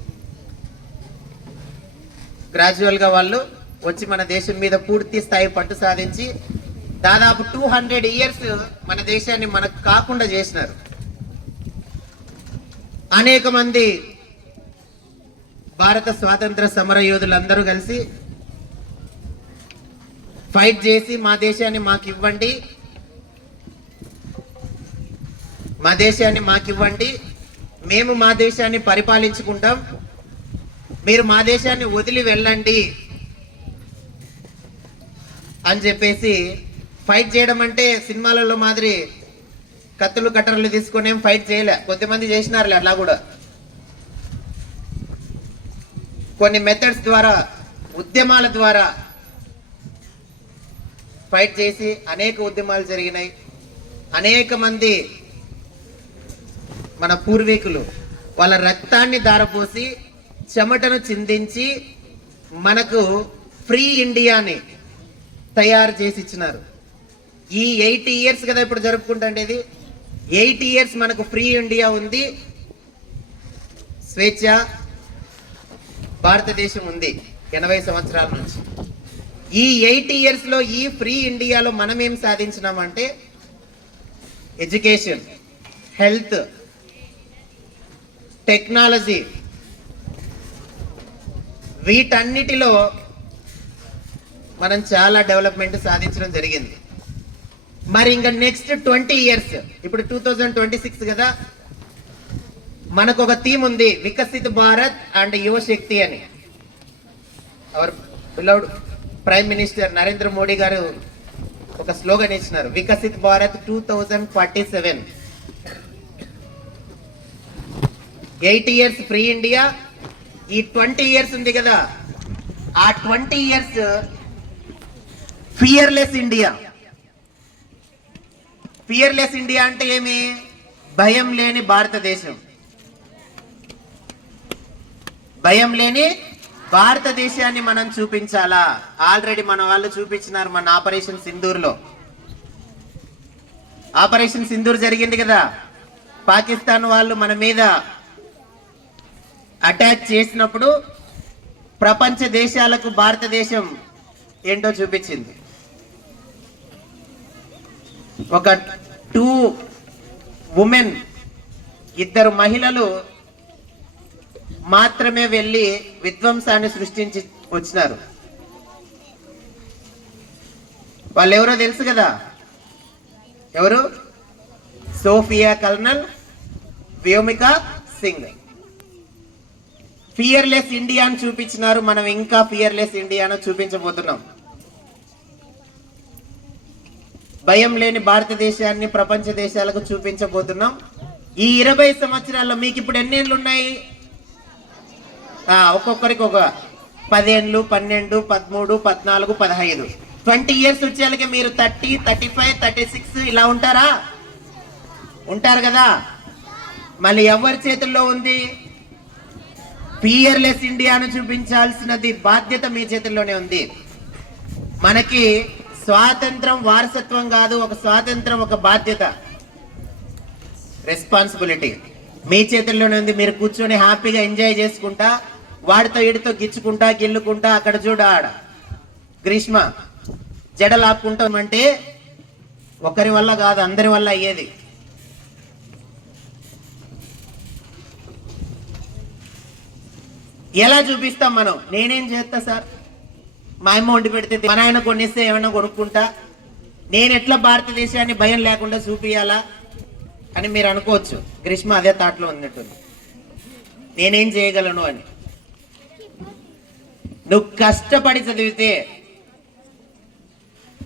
గ్రాడ్యువల్గా వాళ్ళు వచ్చి మన దేశం మీద పూర్తి స్థాయి పట్టు సాధించి దాదాపు 200 ఇయర్స్ మన దేశాన్ని మనకు కాకుండా చేసినారు. అనేక మంది భారత స్వాతంత్ర సమర యోధులందరూ కలిసి ఫైట్ చేసి మా దేశాన్ని మాకివ్వండి, మా దేశాన్ని మాకివ్వండి, మేము మా దేశాన్ని పరిపాలించుకుంటాం, మీరు మా దేశాన్ని వదిలి వెళ్ళండి అని చెప్పేసి ఫైట్ చేయడం అంటే సినిమాలలో మాదిరి కత్తులు కట్టర్లు తీసుకొని ఏం ఫైట్ చేయలే. కొద్దిమంది చేసినారులే అట్లా కూడా. కొన్ని మెథడ్స్ ద్వారా, ఉద్యమాల ద్వారా ఫైట్ చేసి అనేక ఉద్యమాలు జరిగినాయి. అనేక మంది మన పూర్వీకులు వాళ్ళ రక్తాన్ని ధారపోసి చెమటను చిందించి మనకు ఫ్రీ ఇండియాని తయారు చేసి ఇచ్చినారు. ఈ 80 ఇయర్స్ కదా ఇప్పుడు జరుపుకుంటుండేది. 80 ఇయర్స్ మనకు ఫ్రీ ఇండియా ఉంది, స్వేచ్ఛ భారతదేశం ఉంది 80 సంవత్సరాల నుంచి. ఈ 80 ఇయర్స్లో ఈ ఫ్రీ ఇండియాలో మనం ఏం సాధించినామంటే ఎడ్యుకేషన్, హెల్త్, టెక్నాలజీ, వీటన్నిటిలో మనం చాలా డెవలప్మెంట్ సాధించడం జరిగింది. మరి ఇంకా నెక్స్ట్ 20 ఇయర్స్, ఇప్పుడు 2026 కదా, మనకు ఒక థీమ్ ఉంది, వికసిత్ భారత్ అండ్ యువశక్తి అని. Hour beloved prime minister Narendra Modi గారు ఒక స్లోగన్ ఇచ్చినారు, Viksit Bharat 2047. 8 years free India. ఈ 20 ఇయర్స్ ఉంది కదా, ఆ 20 years fearless India. Fearless India అంటే ఏమి? భయం లేని భారతదేశం. భయం లేని భారతదేశాన్ని మనం చూపించాలా? ఆల్రెడీ మన వాళ్ళు చూపించినారు మన ఆపరేషన్ సింధూర్లో. ఆపరేషన్ సింధూర్ జరిగింది కదా, పాకిస్తాన్ వాళ్ళు మన మీద అటాక్ చేసినప్పుడు ప్రపంచ దేశాలకు భారతదేశం ఏంటో చూపించింది. ఒక 2 ఉమెన్, 2 మహిళలు మాత్రమే వెళ్ళి విధ్వంసాన్ని సృష్టించి వచ్చినారు. వాళ్ళు ఎవరో తెలుసు కదా, ఎవరు? సోఫియా కల్నల్, వ్యోమికా సింగ్. ఫియర్లెస్ ఇండియాను చూపించినారు. మనం ఇంకా ఫియర్లెస్ ఇండియాను చూపించబోతున్నాం. భయం లేని భారతదేశాన్ని ప్రపంచ దేశాలకు చూపించబోతున్నాం. ఈ 20 సంవత్సరాల్లో మీకు ఇప్పుడు ఎన్ని ఏళ్ళు ఉన్నాయి? ఒక్కొక్కరికి ఒక 10 ఏళ్ళు, 12, 13, 14, 15. 20 ఇయర్స్ వచ్చేళ్ళకి మీరు 30, 35, 36 ఇలా ఉంటారా? ఉంటారు కదా. మళ్ళీ ఎవరి చేతుల్లో ఉంది? ఫియర్లెస్ ఇండియాను చూపించాల్సినది బాధ్యత మీ చేతుల్లోనే ఉంది. మనకి స్వాతంత్రం వారసత్వం కాదు, ఒక స్వాతంత్రం ఒక బాధ్యత, రెస్పాన్సిబిలిటీ మీ చేతుల్లోనే ఉంది. మీరు కూర్చొని హ్యాపీగా ఎంజాయ్ చేసుకుంటా, వాడితో ఇడితో గిచ్చుకుంటా గిల్లుకుంటా, అక్కడ చూడ ఆడ గ్రీష్మ జడలాక్కుంటామంటే ఒకరి వల్ల కాదు, అందరి వల్ల అయ్యేది. ఎలా చూపిస్తాం మనం? నేనేం చేస్తా సార్, మా అమ్మ వండి పెడితే మన ఆయన కొనిస్తే ఏమైనా కొనుక్కుంటా, నేను ఎట్లా భారతదేశాన్ని భయం లేకుండా చూపియాలా అని మీరు అనుకోవచ్చు. గ్రీష్మ అదే థాట్లో ఉన్నట్టుంది, నేనేం చేయగలను అని. నువ్వు కష్టపడి చదివితే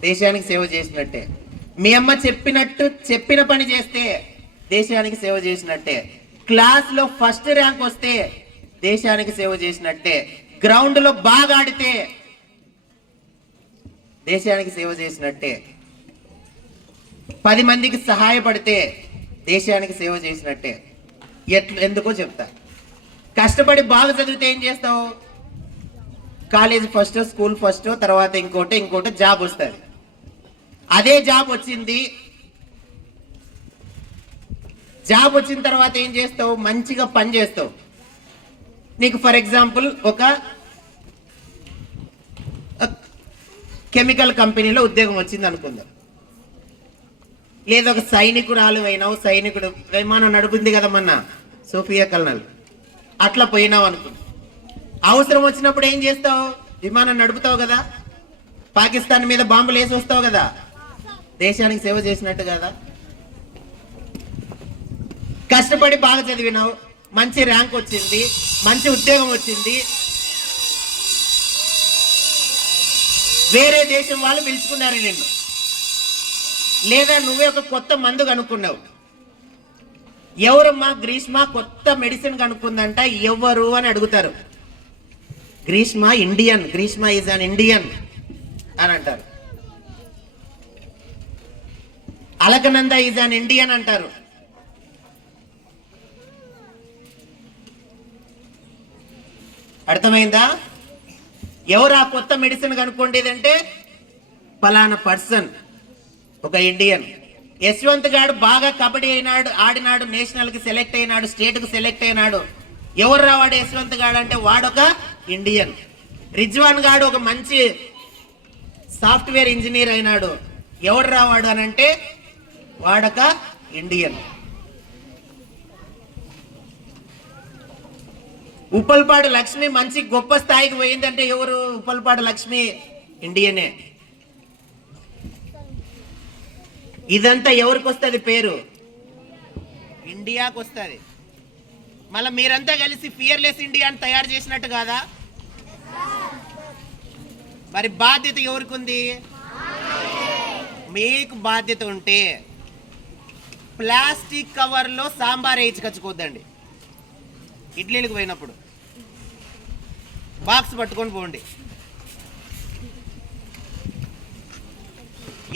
దేశానికి సేవ చేసినట్టే. మీ అమ్మ చెప్పిన పని చేస్తే దేశానికి సేవ చేసినట్టే. క్లాస్లో ఫస్ట్ ర్యాంక్ వస్తే దేశానికి సేవ చేసినట్టే. గ్రౌండ్లో బాగా ఆడితే దేశానికి సేవ చేసినట్టే. 10 మందికి సహాయపడితే దేశానికి సేవ చేసినట్టే. ఎందుకో చెప్తా. కష్టపడి బాగా చదివితే ఏం చేస్తావు? కాలేజ్ ఫస్ట్, స్కూల్ ఫస్ట్, తర్వాత ఇంకోటి జాబ్ వస్తుంది. అదే జాబ్ వచ్చింది, జాబ్ వచ్చిన తర్వాత ఏం చేస్తావు? మంచిగా పని చేస్తావు. నీకు ఫర్ ఎగ్జాంపుల్ ఒక కెమికల్ కంపెనీలో ఉద్యోగం వచ్చింది అనుకుందాం, లేదా ఒక సైనికురాలు అయినావు, సైనికుడు విమానం నడుపుంది కదా మొన్న సోఫియా కల్నల్, అట్లా పోయినావు అనుకుంటా. అవసరం వచ్చినప్పుడు ఏం చేస్తావు? విమానం నడుపుతావు కదా, పాకిస్తాన్ మీద బాంబులు వేసి వస్తావు కదా, దేశానికి సేవ చేసినట్టు కదా. కష్టపడి బాగా చదివినావు, మంచి ర్యాంక్ వచ్చింది, మంచి ఉద్యోగం వచ్చింది, వేరే దేశం వాళ్ళు పిలుచుకున్నారు నిన్ను, లేదా నువ్వే ఒక కొత్త మందు కనుక్కున్నావు. ఎవరమ్మా? గ్రీష్మ కొత్త మెడిసిన్ కనుక్కుందంట. ఎవరు అని అడుగుతారు. Greeshma Indian, Greeshma is an Indian అని అంటారు. అలకనంద ఈజ్ అన్ ఇండియన్ అంటారు. అర్థమైందా? ఎవరు ఆ కొత్త మెడిసిన్ కనుక్కోండేదంటే పలానా పర్సన్, ఒక ఇండియన్. యశ్వంత్ గాడు బాగా కబడ్డీ ఆడినాడు, నేషనల్కి సెలెక్ట్ అయినాడు, స్టేట్కి సెలెక్ట్ అయినాడు. ఎవరు రావాడు యశ్వంత్ గాడు అంటే వాడొక ఇండియన్. రిజ్వాన్ గాడు ఒక మంచి సాఫ్ట్వేర్ ఇంజనీర్ అయినాడు. ఎవరు రావాడు అని అంటే వాడొక ఇండియన్. ఉప్పల్పాడు లక్ష్మి మంచి గొప్ప స్థాయికి పోయిందంటే ఎవరు? ఉప్పల్పాడు లక్ష్మి ఇండియనే. ఇదంతా ఎవరికి వస్తుంది పేరు? ఇండియాకు వస్తుంది. మళ్ళీ మీరంతా కలిసి ఫియర్లెస్ ఇండియాని తయారు చేసినట్టు కాదా? మరి బాధ్యత ఎవరికి ఉంది? మీకు బాధ్యత ఉంటే ప్లాస్టిక్ కవర్లో సాంబార్ వేయించుకొచ్చుకోద్దండి. ఇడ్లీలకు పోయినప్పుడు బాక్స్ పట్టుకొని పోండి.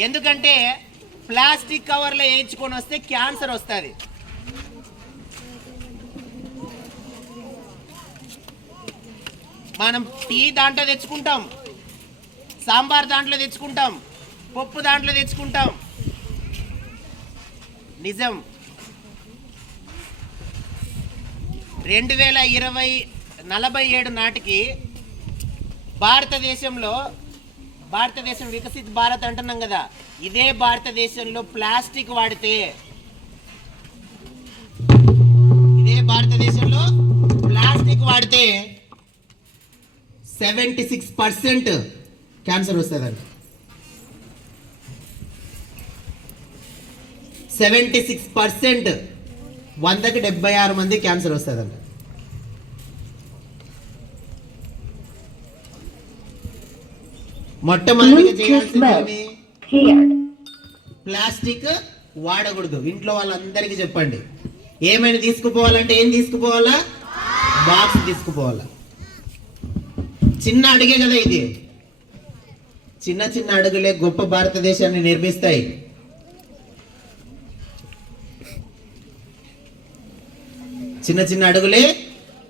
ఎందుకంటే ప్లాస్టిక్ కవర్లో వేయించుకొని వస్తే క్యాన్సర్ వస్తుంది. మనం టీ దాంట్లో తెచ్చుకుంటాం, సాంబార్ దాంట్లో తెచ్చుకుంటాం, పప్పు దాంట్లో తెచ్చుకుంటాం. నిజం. 2047 నాటికి భారతదేశం వికసిత్ భారత్ అంటున్నాం కదా, ఇదే భారతదేశంలో ప్లాస్టిక్ వాడితే 76% క్యాన్సర్ వస్తుందండి. 76%, 100కి 76 మంది క్యాన్సర్ వస్తుందండి. మొట్టమొదటిగా చేయాల్సింది ప్లాస్టిక్ వాడకూడదు. ఇంట్లో వాళ్ళందరికీ చెప్పండి, ఏమైనా తీసుకుపోవాలంటే ఏం తీసుకుపోవాలా? బాక్స్ తీసుకుపోవాలా. చిన్న అడుగే కదా ఇది. చిన్న చిన్న అడుగులే గొప్ప భారతదేశాన్ని నిర్మిస్తాయి. చిన్న చిన్న అడుగులే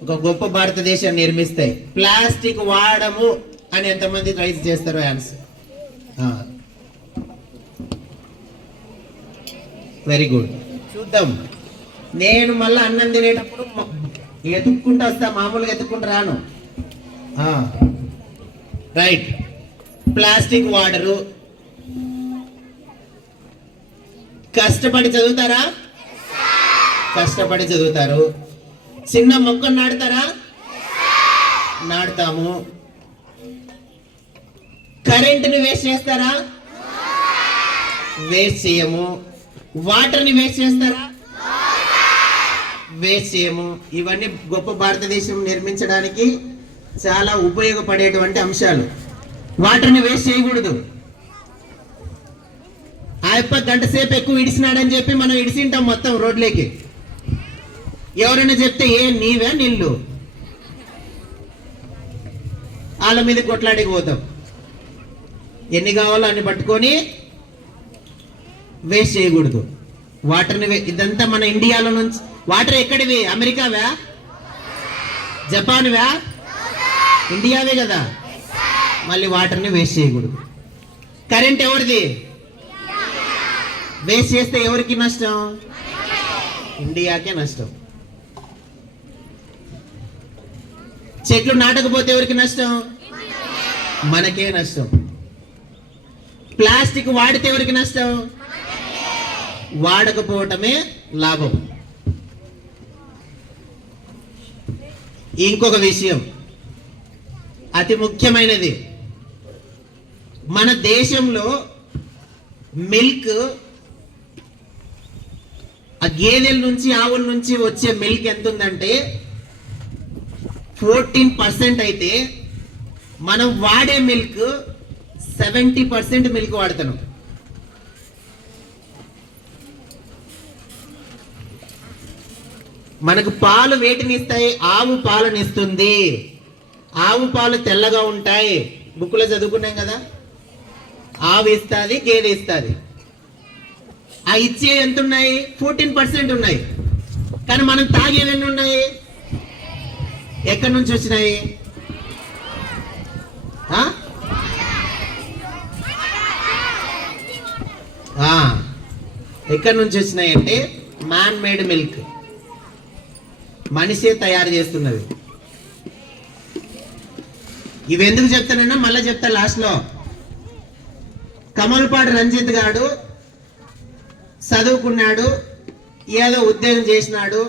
ఒక గొప్ప భారతదేశాన్ని నిర్మిస్తాయి. ప్లాస్టిక్ వాడము అని ఎంతమంది రైజ్ చేస్తారో ఆన్సర్. Very good. చూద్దాం. నేను మళ్ళీ అన్నం తినేటప్పుడు ఎత్తుక్కుంటూ వస్తా, మామూలుగా ఎత్తుక్కుంటూ రాను. రైట్. ప్లాస్టిక్ వాడరు. కష్టపడి చదువుతారా? కష్టపడి చదువుతారు. చిన్న మొక్కను నాటుతారా? నాటుతాము. కరెంటుని వేస్ట్ చేస్తారా? వేస్ట్ చేయము. వాటర్ని వేస్ట్ చేస్తారా? వేస్ట్ చేయము. ఇవన్నీ గొప్ప భారతదేశం నిర్మించడానికి చాలా ఉపయోగపడేటువంటి అంశాలు. వాటర్ని వేస్ట్ చేయకూడదు. ఆ యొక్క గంట సేపు ఎక్కువ ఇడిసినాడని చెప్పి మనం ఇడిసింటాం మొత్తం రోడ్లేకి. ఎవరైనా చెప్తే ఏ నీవే నీళ్ళు, వాళ్ళ మీద కొట్లాడికి పోతాం. ఎన్ని కావాలో అన్ని పట్టుకొని వేస్ట్ చేయకూడదు. వాటర్ని ఇదంతా మన ఇండియాలో నుంచి. వాటర్ ఎక్కడివి? అమెరికావా? జపాన్వా? ఇండియావే కదా. మళ్ళీ వాటర్ని వేస్ట్ చేయకూడదు. కరెంట్ ఎవరిది? వేస్ట్ చేస్తే ఎవరికి నష్టం? ఇండియాకే నష్టం. చెట్లు నాటకపోతే ఎవరికి నష్టం? మనకే నష్టం. ప్లాస్టిక్ వాడితే ఎవరికి నష్టం? వాడకపోవటమే లాభం. ఇంకొక విషయం అతి ముఖ్యమైనది, మన దేశంలో మిల్క్, ఆ గేదెల నుంచి ఆవుల నుంచి వచ్చే మిల్క్ ఎంత ఉందంటే 14% అయితే మనం వాడే మిల్క్ 70% మిల్క్ వాడుతున్నాం. మనకు పాలు వేటిని ఇస్తాయి? ఆవు పాలను ఇస్తుంది. ఆవు పాలు తెల్లగా ఉంటాయి. బుక్లో చదువుకున్నాం కదా. ఆవు ఇస్తుంది, గేదె ఇస్తుంది. ఆ ఇచ్చే ఎంత ఉన్నాయి? 14% ఉన్నాయి. కానీ మనం తాగేవి ఎన్ని ఉన్నాయి? ఎక్కడి నుంచి వచ్చినాయి? ఎక్కడి నుంచి వచ్చినాయి అంటే మ్యాన్ మేడ్ మిల్క్, మనిషే తయారు చేస్తున్నది. ఇవి ఎందుకు చెప్తానన్నా మళ్ళీ చెప్తా లాస్ట్లో. కమల్పాడు రంజిత్ గాడు చదువుకున్నాడు, ఏదో ఉద్యోగం చేసినాడు,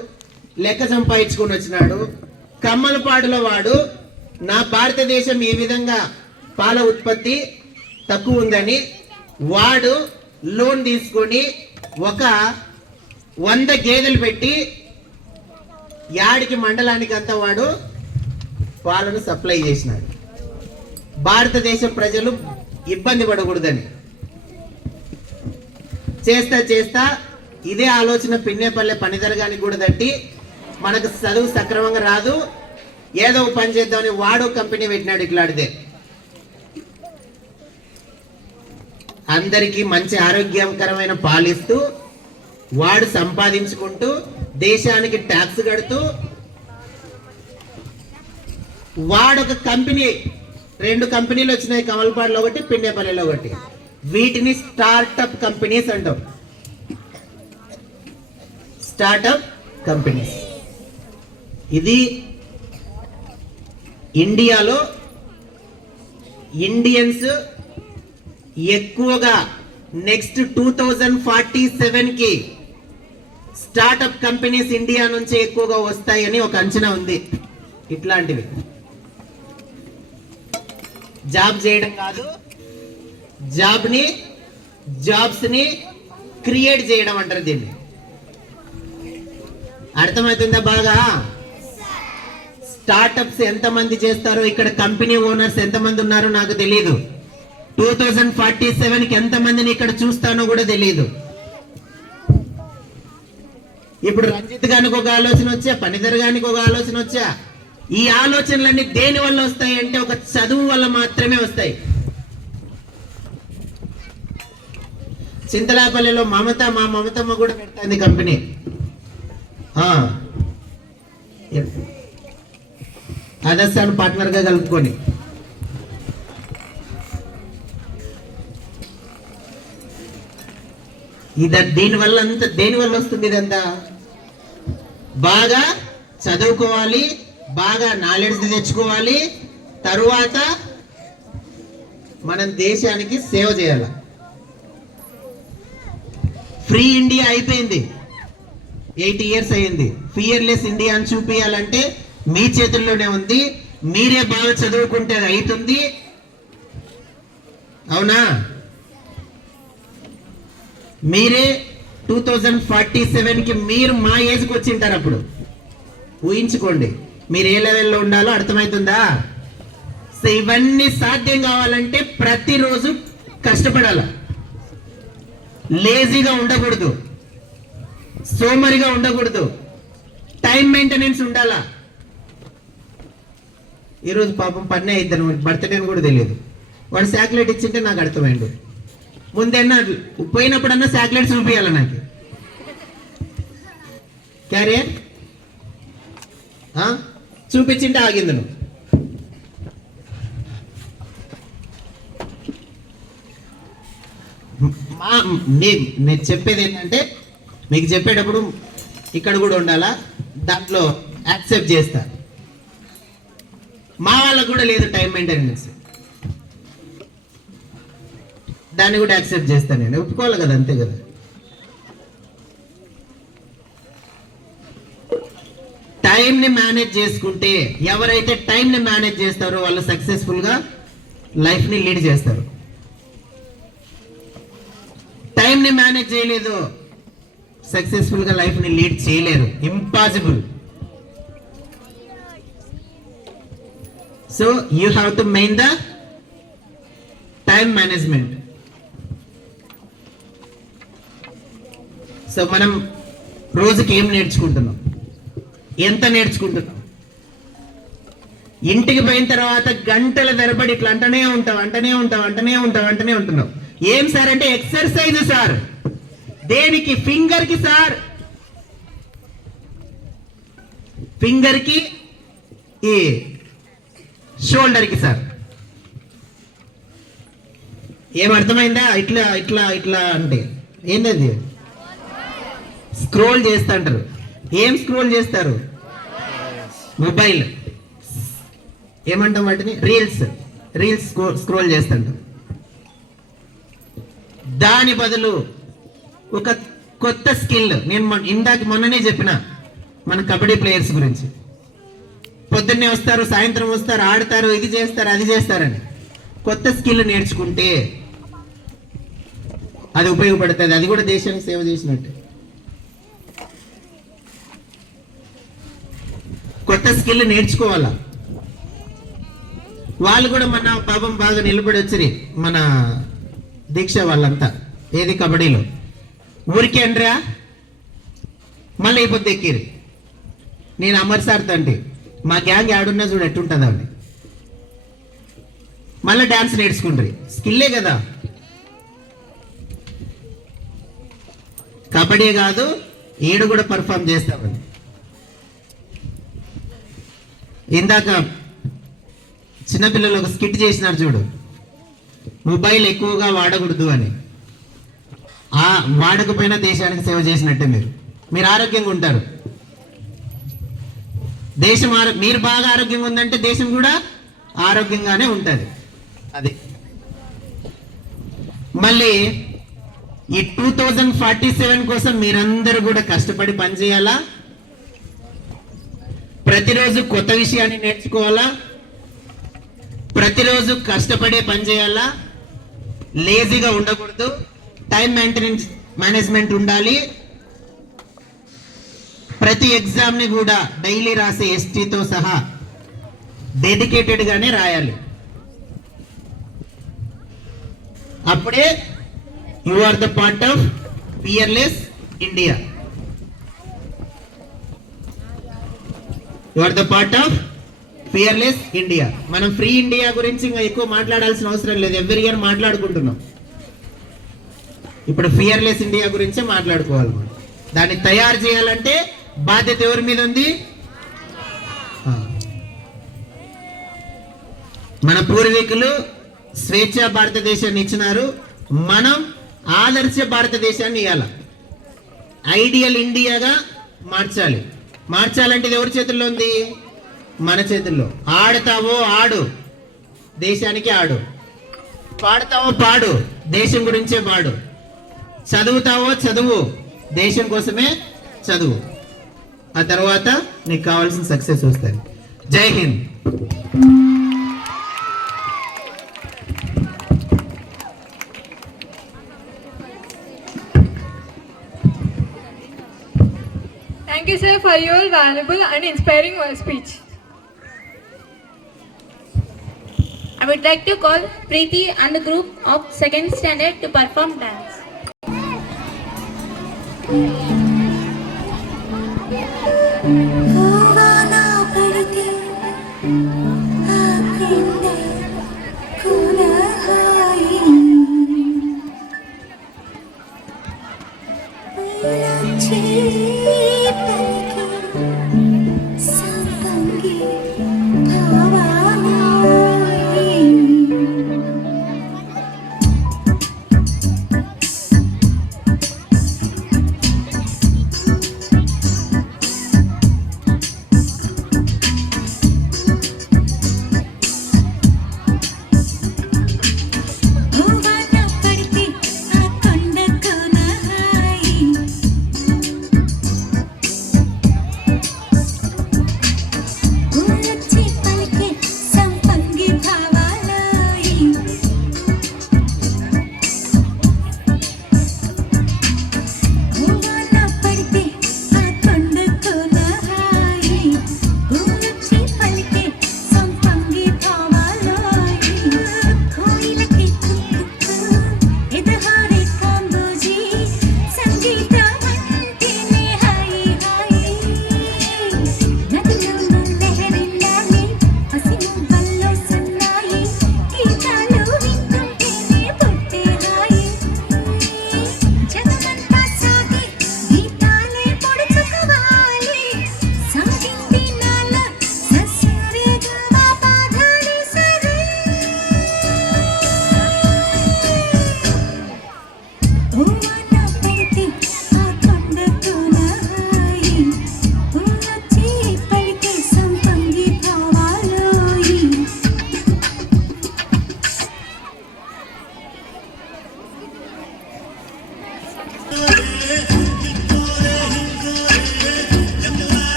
లెక్క సంపాదించుకొని వచ్చినాడు. కమ్మలపాడులో వాడు నా భారతదేశం ఈ విధంగా పాల ఉత్పత్తి తక్కువ ఉందని వాడు లోన్ తీసుకొని ఒక 100 గేదెలు పెట్టి యాడికి మండలానికి అంతా వాడు పాలను సప్లై చేసినాడు. భారతదేశ ప్రజలు ఇబ్బంది పడకూడదని చేస్తా ఇదే ఆలోచన పిన్నేపల్లె పనిదర్ గానికి కూడా తట్టి, మనకు చదువు సక్రమంగా రాదు, ఏదో పని చేద్దామని వాడు కంపెనీ పెట్టినాడు. ఇట్లాడితే అందరికీ మంచి ఆరోగ్యకరమైన పాలిస్తూ వాడు సంపాదించుకుంటూ దేశానికి ట్యాక్స్ కడుతూ వాడొక కంపెనీ, 2 కంపెనీలు వచ్చినాయి, కమల్పాడులో ఒకటి, పిన్నేపల్లిలో ఒకటి. వీటిని స్టార్టప్ కంపెనీస్ అంటాం. Startup companies. ఇది ఇండియాలో ఇండియన్స్ ఎక్కువగా నెక్స్ట్ 2047కి స్టార్టప్ కంపెనీస్ ఇండియా నుంచి ఎక్కువగా వస్తాయని ఒక అంచనా ఉంది. ఇట్లాంటివి జాబ్ చేయడం కాదు, జాబ్స్ ని క్రియేట్ చేయడం అంటారు దీన్ని. అర్థమవుతుందా బాగా? స్టార్టప్స్ ఎంతమంది చేస్తారో, ఇక్కడ కంపెనీ ఓనర్స్ ఎంతమంది ఉన్నారో నాకు తెలియదు. 2047కి ఎంతమందిని ఇక్కడ చూస్తానో కూడా తెలియదు. ఇప్పుడు రంజిత్ గారికి ఒక ఆలోచన వచ్చా, పనిదర్ గారికి ఒక ఆలోచన వచ్చా. ఈ ఆలోచనలన్నీ దేని వల్ల వస్తాయి అంటే ఒక చదువు వల్ల మాత్రమే వస్తాయి. చింతలాపల్లిలో మా మమతమ్మ కూడా పెడుతుంది కంపెనీ. అదర్శాన్ని పార్ట్నర్ గా కలుపుకొని దేనివల్ల వస్తుంది ఇదంతా? బాగా చదువుకోవాలి, బాగా నాలెడ్జ్ తెచ్చుకోవాలి, తరువాత మనం దేశానికి సేవ చేయాలి. ఫ్రీ ఇండియా అయిపోయింది, 8 years అయింది. ఫియర్లెస్ ఇండియా అని చూపించాలంటే మీ చేతుల్లోనే ఉంది. మీరే బాగా చదువుకుంటే అది అవుతుంది. అవునా? మీరే 2047కి మీరు మా ఏజ్కి వచ్చింటారు. అప్పుడు ఊహించుకోండి మీరు ఏ లెవెల్లో ఉండాలో. అర్థమవుతుందా? సో ఇవన్నీ సాధ్యం కావాలంటే ప్రతిరోజు కష్టపడాల, లేజీగా ఉండకూడదు, సోమరిగా ఉండకూడదు, టైం మెయింటెనెన్స్ ఉండాలా. ఈరోజు పాపం పన్నే ఇద్దరు బర్త్డే కూడా తెలియదు, వాడు శాక్లెట్ ఇచ్చింటే నాకు అర్థమైంది. ముందన్నా పోయినప్పుడన్నా శాక్లెట్ చూపించాల నాకు. క్యారియర్ చూపించింటే ఆగింది. నువ్వు నేను చెప్పేది ఏంటంటే, మీకు చెప్పేటప్పుడు ఇక్కడ కూడా ఉండాలా, దాంట్లో యాక్సెప్ట్ చేస్తా. మా వాళ్ళకు కూడా లేదు టైం మెయింటెనెన్స్, దాన్ని కూడా యాక్సెప్ట్ చేస్తాను. నేను ఒప్పుకోవాలి కదా, అంతే కదా. టైంని మేనేజ్ చేసుకుంటే, ఎవరైతే టైంని మేనేజ్ చేస్తారో వాళ్ళు సక్సెస్ఫుల్గా లైఫ్ని లీడ్ చేస్తారు. టైంని మేనేజ్ చేయలేదు, సక్సెస్ఫుల్గా లైఫ్ని లీడ్ చేయలేరు, impossible. So you have to main the time management. So మనం రోజుకి ఏం నేర్చుకుంటున్నాం, ఎంత నేర్చుకుంటున్నాం? ఇంటికి పోయిన తర్వాత గంటల తరబడి ఇట్లా అంటనే ఉంటున్నాం. ఏం సార్ అంటే ఎక్సర్సైజ్ సార్. దేనికి? ఫింగర్ కి సార్, ఫింగర్ కి, ఈ షోల్డర్ కి సార్. ఏం అర్థమైందా? ఇట్లా ఇట్లా ఇట్లా అంటే ఏంటది? స్క్రోల్ చేస్తుంటారు. ఏం స్క్రోల్ చేస్తారు? మొబైల్. ఏమంటాం వాటిని? రీల్స్ స్క్రోల్ చేస్తుంటారు. దాని బదులు ఒక కొత్త స్కిల్, నేను మొన్ననే చెప్పిన మన కబడ్డీ ప్లేయర్స్ గురించి. పొద్దున్నే వస్తారు, సాయంత్రం వస్తారు, ఆడతారు, ఇది చేస్తారు, అది చేస్తారని. కొత్త స్కిల్ నేర్చుకుంటే అది ఉపయోగపడుతుంది, అది కూడా దేశానికి సేవ చేసినట్టే. కొత్త స్కిల్ నేర్చుకోవాలా. వాళ్ళు కూడా మన పాపం బాగా నిలబడి వచ్చి మన దీక్ష వాళ్ళంతా ఏది కబడ్డీలో ఊరికే అండ్రా మళ్ళీ అయిపోతే ఎక్కిరి. నేను అమర్ సార్ తండ్రి మా గ్యాంగ్ ఆడున్నా చూడు ఎట్టుంటుంది ఆవిడ. మళ్ళీ డాన్స్ నేర్చుకుంటారు, స్కిల్లే కదా. కబడ్డీ కాదు ఏడు కూడా పర్ఫామ్ చేస్తామని. ఇందాక చిన్నపిల్లలు ఒక స్కిట్ చేసినారు చూడు, మొబైల్ ఎక్కువగా వాడకూడదు అని. ఆ వాడకపోయినా దేశానికి సేవ చేసినట్టే. మీరు ఆరోగ్యంగా ఉంటారు. దేశం మీరు బాగా ఆరోగ్యంగా ఉందంటే దేశం కూడా ఆరోగ్యంగానే ఉంటుంది. అది మళ్ళీ ఈ 2047 కోసం మీరందరూ కూడా కష్టపడి పనిచేయాలా. ప్రతిరోజు కొత్త విషయాన్ని నేర్చుకోవాలా, ప్రతిరోజు కష్టపడే పని చేయాలా, లేజీగా ఉండకూడదు, టైం మేనేజ్మెంట్ ఉండాలి. ప్రతి ఎగ్జామ్ని కూడా డైలీ రాసే ఎస్టీతో సహా డెడికేటెడ్గానే రాయాలి. అప్పుడే you are the part of fearless India. You are the part of fearless India. మనం ఫ్రీ ఇండియా గురించి ఇంకా ఎక్కువ మాట్లాడాల్సిన అవసరం లేదు, ఎవ్రీ ఇయర్ మాట్లాడుకుంటున్నాం. ఇప్పుడు ఫియర్లెస్ ఇండియా గురించే మాట్లాడుకోవాలి. మనం దాన్ని తయారు చేయాలంటే బాధ్యత ఎవరి మీద ఉంది? మన పూర్వీకులు స్వేచ్ఛ భారతదేశాన్ని ఇచ్చినారు, మనం ఆదర్శ భారతదేశాన్ని ఇవ్వాల. ఐడియల్ ఇండియాగా మార్చాలి. మార్చాలంటే ఇది ఎవరి చేతుల్లో ఉంది? మన చేతుల్లో. ఆడతావో ఆడు, దేశానికి ఆడు. పాడతావో పాడు, దేశం గురించే పాడు. చదువుతావో చదువు, దేశం కోసమే చదువు. ఆ తర్వాత నీకు కావాల్సిన సక్సెస్ వస్తుంది. జై Hind. Thank you, sir, for your valuable and inspiring speech. I would like to call Preeti and the group of 2nd standard to perform dance.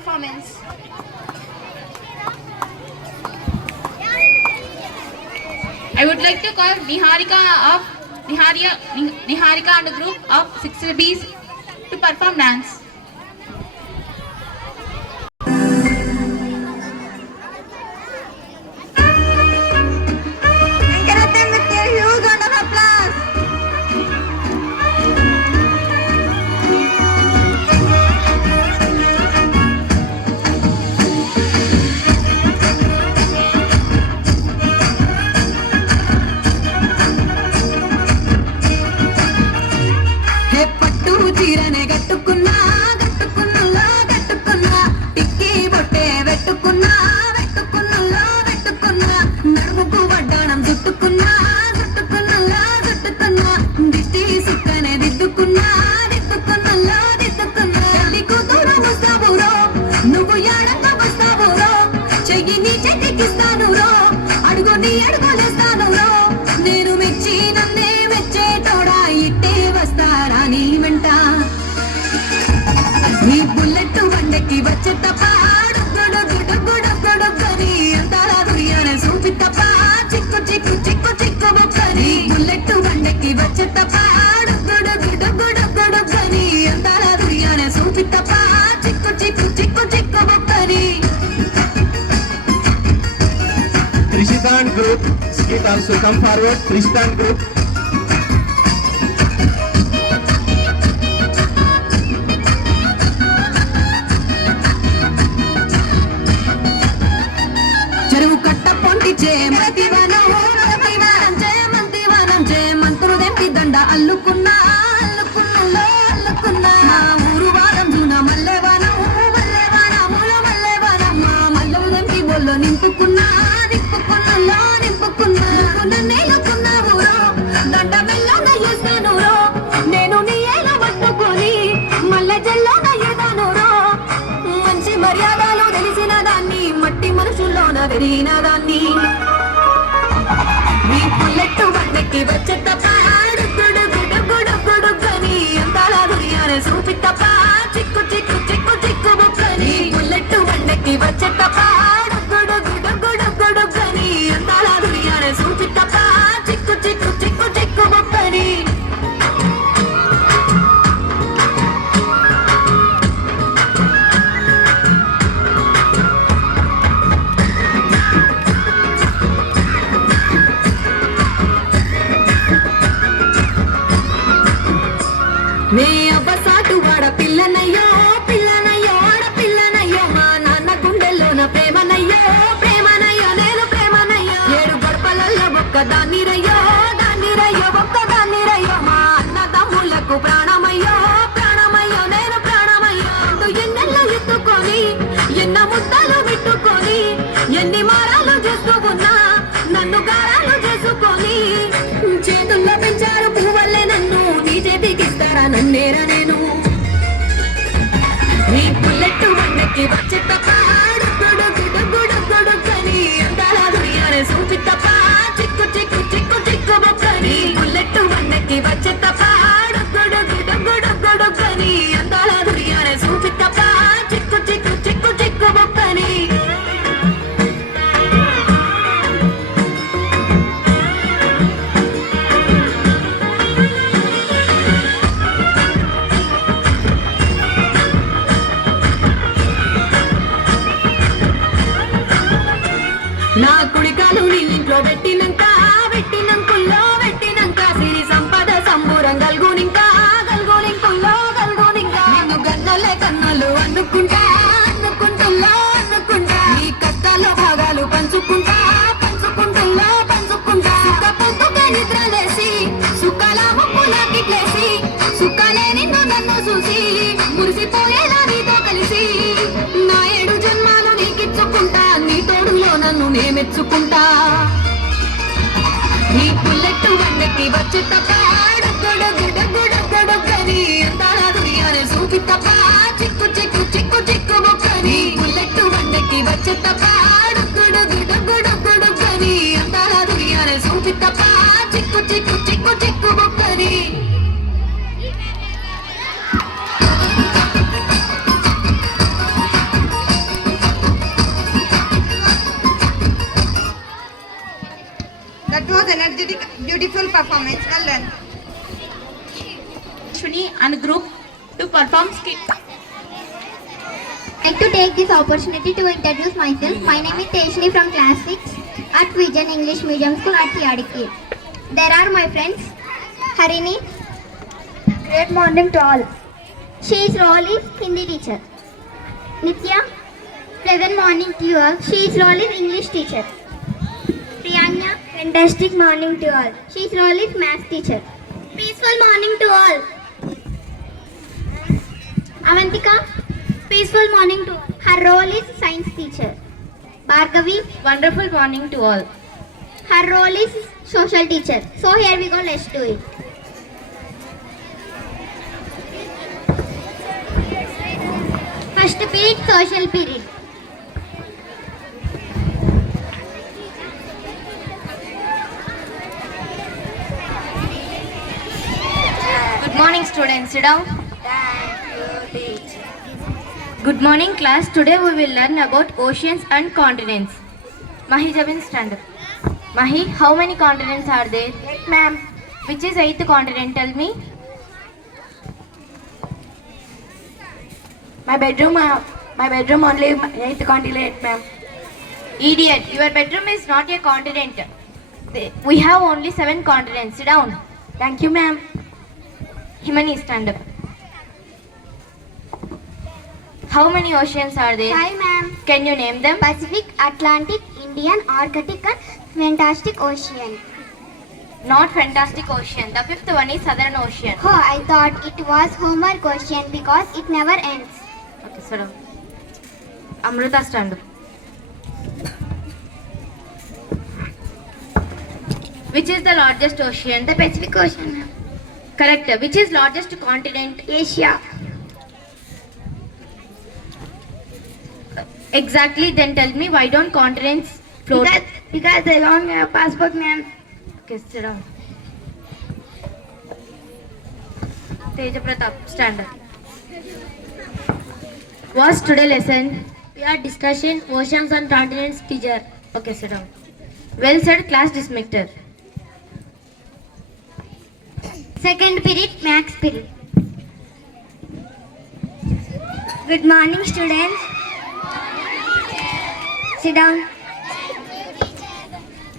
performance. I would like to call Niharika and a group of 6Bs to perform dance. Encourage them with a huge round of applause. హే పట్టు చీరనే కట్టుకున్నా కట్టుకున్నలో కట్టుకున్నా టిక్కీ బొట్టే పెట్టుకున్నా పెట్టుకున్నలో పెట్టుకున్నా నడుముకు వడ్డాణం చుట్టుకున్నా చుట్టుకున్నలో చుట్టుకున్నా దిష్టి సుక్కనే దిద్దుకున్నా దిద్దుకున్నలో దిద్దుకున్నా తల్లి కూతురు వస్తావురో నువ్వు ఎడంగా వస్తావురో చెయ్యి నీ చెట్టికిస్తాను రో అడుగు నీ అడుగులేస్తాను రో నేను మెచ్చి నన్నే మెచ్చేటోడా ఇట్టే వస్తారా నీ వెంట నీ బుల్లెట్ బండకి వచ్చే తప్ప గుడుగుడుగుడుగుడుగని అంతాల దుర్యానే చూపి తప్ప చిక్కు చిక్కు చిక్కు చిక్కు బొక్కని బుల్లెట్ బండకి వచ్చే తప్ప గుడుగుడుగుడుగుడుగని అంతాల దుర్యానే చూపి తప్ప చిక్కు చిక్కు చిక్కు చిక్కు బొక్కని Trishitan group, skit also come forward. Trishitan group. చెరువు కట్ట పొంటిచే మతివనం మంతివనం మంతులు దెంపి దండ అల్లుకున్నా అల్లుకున్నలో అల్లుకున్నా మా ఊరు వారం జూన మల్లెవనం మల్లెవనముల మల్లెవనం మా మల్లెలు దెంపి బొల్లో నింపుకున్నా నింపుకున్నలో నింపుకున్నా నేలుకున్నావు రో దండ మెల్లగా చేస్తాను రో నేను నీ ఏల పట్టుకొని మల్లె జల్లోన ఎదాను రో మంచి మర్యాదలు తెలిసిన దాన్ని మట్టి మనుషుల్లోన పెరిగిన దాన్ని నీ పుల్లెట్టు బండకి వచ్చే తప్ప గుడుగుడుగుడుగుడుగని అంతాల దుర్యానే చూపి తప్ప చిక్కు చిక్కు చిక్కు చిక్కు బొక్కని పుల్లెట్టు బండకి వచ్చే తప్ప గుడుగుడుగుడుగుడుగని అంతాల దుర్యానే చూపి తప్ప చిక్కు చిక్కు చిక్కు చిక్కు బొక్కని నే అబ్బసాటు వాడ పిల్లనయ్యో పిల్లనయ్యో ఆడ పిల్లనయ్యో మా నాన్న గుండెల్లోన ప్రేమనయ్యో ప్రేమనయ్యో నేను ప్రేమనయ్యో ఏడు గడపలల్లో ఒక్కదాన్ని రయ్యో దాన్ని రయ్యో ఒక్కదాన్ని రయ్యో మా అన్న తమ్ముళ్లకు ప్రాణమయ్యో ప్రాణమయ్యో నేను ప్రాణమయ్యో ఎన్నెల్లో ఎత్తుకొని ఎన్న ముద్దలు పెట్టుకొని ఎన్ని మారాలు చేస్తూ ఉన్నా నన్ను గారాలు చేసుకొని చేతుల్లో పెంచారు పువ్వులే నన్ను నీ చేతికిస్తారా నన్నేరా నేను నీ బుల్లెట్ బండకి వచ్చే తప్ప గుడుగుడుగుడుగుడుగని అందాల దుర్యానే చూపి తప్ప చిక్కు చిక్కు చిక్కు చిక్కు బొక్కని బుల్లెట్ బండకి వచ్చే తప్ప గుడుగుడుగుడుగుడుగని అందాల దుర్యానే చూపి తప్ప చిక్కు చిక్కు చిక్కు చిక్కు బొక్కని నా కుడికాలు నీ ఇంట్లో పెట్టినంక పెట్టినంకుల్లో పెట్టినంక సిరి సంపద సంబూరం గల్గునింకా గల్గునింకుల్లో గల్గునింకా నిన్ను గన్నలే కన్నలు అనుకుంటా అనుకుంటుల్లో అనుకుంటా నీ కష్టాల్లో భాగాలు పంచుకుంటా పంచుకుంటుల్లో పంచుకుంటా సుఖ పొందుకే నిద్రలేసి సుఖాల ముక్కులకి ప్లేసి సుఖాలే నిన్ను నన్ను చూసి మురిసిపోయేలా నీతో కలిసి నా 7 జన్మాలు నీకిచ్చుకుంటా నీ తోడులో నన్ను నే మెచ్చుకుంటా నీ బుల్లెట్ బండకి వచ్చే తప్ప గుడుగుడుగుడుగుడుగని అందాల దుర్యానే చూపి తప్ప చిక్కు చిక్కు చిక్కు చిక్కు బొక్కని బుల్లెట్ బండకి వచ్చే తప్ప గుడుగుడుగుడుగుడుగని అందాల దుర్యానే చూపి తప్ప చిక్కు చిక్కు చిక్కు చిక్కు బొక్కని beautiful performance. Well done. Shuni and group to perform skit. I'd like to take this opportunity to introduce myself. My name is Teshni from class 6 at Vision English Medium School at Yadiki. There are my friends Harini. Great morning to all. She is role is Hindi teacher. Nitya. Pleasant morning to you all. She is role is English teacher. Priyanya. Fantastic morning to all. She is role is math teacher. Peaceful morning to all. Avantika. Peaceful morning to all. Her role is science teacher. Bhargavi. Wonderful morning to all. Her role is social teacher. So here we go, let's do it. First period, social period. Good morning, students. Sit down. Good morning, class. Today we will learn about oceans and continents. Mahi, Javin, stand up. Mahi, how many continents are there? 8, ma'am. Which is 8th continent? Tell me. My bedroom only 8th continent, ma'am. Idiot, your bedroom is not a continent. We have only 7 continents. Sit down. Thank you, ma'am. Himani, stand up. How many oceans are there? 5, ma'am. Can you name them? Pacific, Atlantic, Indian, Arctic and Fantastic Ocean. Not Fantastic Ocean. The 5th one is Southern Ocean. Oh, I thought it was homework question because it never ends. Okay, sit down. Amrita, stand up. Which is the largest ocean? The Pacific Ocean, ma'am. Correct. Which is largest continent? Asia. Exactly. Then tell me, why don't continents float? Because they don't have passport, ma'am. Okay, sit down. Teja Pratap, stand up. What's today lesson? We are discussing oceans and continents, teacher. Okay, sit down. Well said, class dismissed. Second period, max period. Good morning, students. Sit down.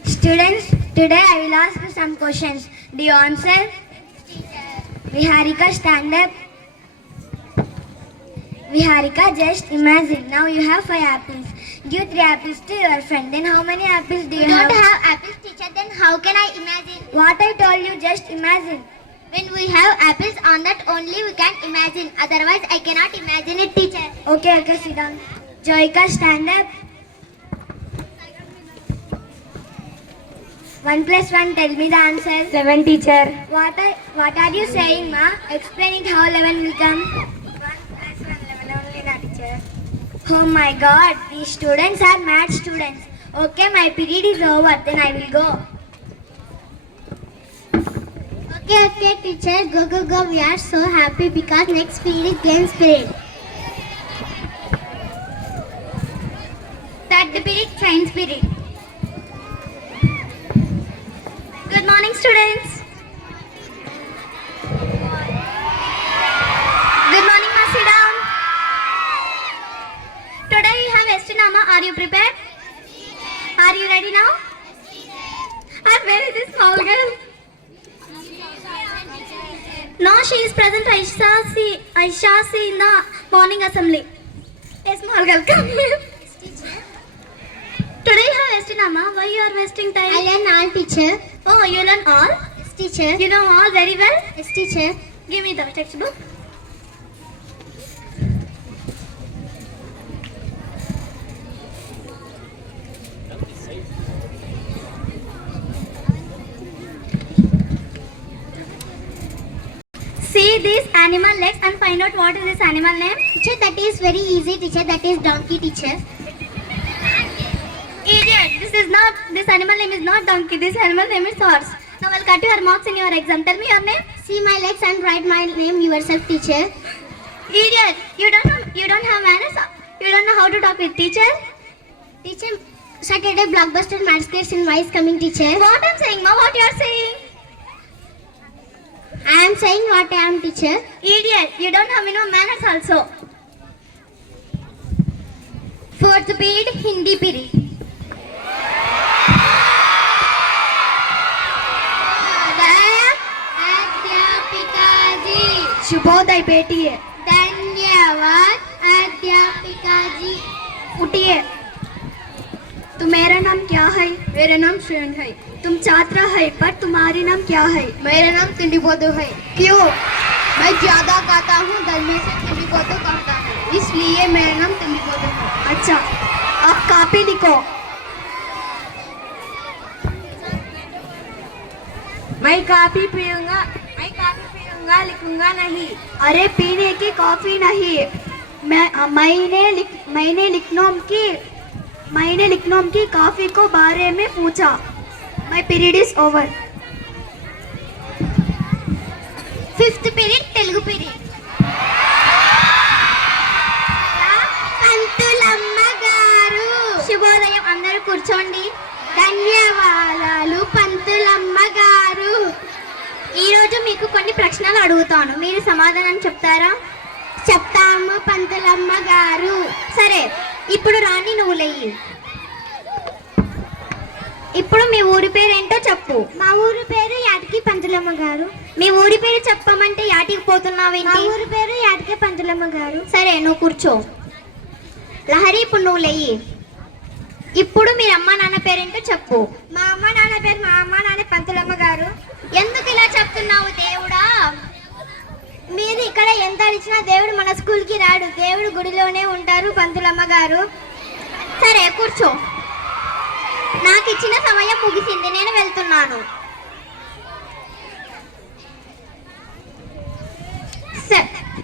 Students, today I will ask you some questions. Do you answer? Viharika, stand up. Viharika, just imagine. Now you have 5 apples. Give 3 apples to your friend. Then how many apples do you We have? don't have apples, teacher. Then how can I imagine? What I told you, just imagine. When we have apples on that only we can imagine. Otherwise I cannot imagine it, teacher. Okay, sit down. Joyika, stand up. 1 plus 1, tell me the answer. 7, teacher. What are you saying, ma? Explaining how 11 will come. 1 plus 1, 11 only, na, teacher. Oh my God, these students are mad students. Okay, my period is over, then I will go. Okay, teacher. Go. We are so happy because next period is games period. Third period, science period. Good morning, students. Good morning, ma. Sit down. Today we have Estinama. Are you prepared? Are you ready now? And where is this small girl? No, she is present. I shall see in the morning assembly. A small girl, come here. Today you have Estinama. Why you are wasting time? I learn all, teacher. Oh, you learn all? Yes, teacher. You know all very well? Yes, teacher. Give me the textbook. See this animal legs and find out what is this animal name. Teacher, that is very easy, teacher. That is donkey, teacher. Idiot! This animal name is not donkey. This animal name is horse. Now I'll cut your marks in your exam. Tell me your name. See my legs and write my name yourself, teacher. Idiot! You don't have manners. You don't know how to talk with teacher. Teacher, Saturday blockbuster masquerade cinema is coming, teacher. What I'm saying, ma? What you are saying? I am saying what I am, teacher. Idiot! You don't have no manners also. Fourth period, Hindi period. शुभोदय बेटिए. धन्यवाद अध्यापिका जी. उठिए. तुम्हारा नाम क्या है? मेरा नाम श्रेयन है. तुम छात्रा है पर तुम्हारी नाम क्या है? मेरा नाम तिंडीबोधो है. क्यों? मैं ज्यादा खाता हूँ, दलमे से तिंडीबोधो कहता है, इसलिए मेरा नाम तिंडीबोधो है. अच्छा, अब कॉपी लिखो. मैं कॉफी पीऊंगा, लिखूंगा नहीं. अरे पीने की कॉफी नहीं. मैंने लिखनोम की कॉफी को बारे में पूछा. My period is over. Fifth period Telugu period. పంతులమ్మ గారు. శుభోదయం, అందరూ కూర్చోండి. ధన్యవాదాలు పంతులమ్మ గారు. ఈరోజు మీకు కొన్ని ప్రశ్నలు అడుగుతాను, మీరు సమాధానం చెప్తారా? చెప్తాము పంతులమ్మ గారు. సరే, ఇప్పుడు రాణి నువ్వు లేయి. ఇప్పుడు మీ ఊరి పేరు ఏంటో చెప్పు. మా ఊరి పేరు యాటికి పంతులమ్మ గారు. మీ ఊరి పేరు చెప్పమంటే యాటికి పోతున్నావేంటి? మా ఊరి పేరు యాటికి పంతులమ్మ గారు. సరే, నువ్వు కూర్చో. లహరి, ఇప్పుడు నువ్వు లేయి. ఇప్పుడు మీరు అమ్మ నాన్న పేరేంటో చెప్పు. మా అమ్మ నాన్న పంతులమ్మ గారు. ఎందుకు ఇలా చెప్తున్నావు దేవుడా? మీరు ఇక్కడ ఎంత అడిచినా దేవుడు మన స్కూల్కి రాడు, దేవుడు గుడిలోనే ఉంటారు పంతులమ్మ గారు. సరే, కూర్చో. నాకు ఇచ్చిన సమయం ముగిసింది, నేను వెళ్తున్నాను.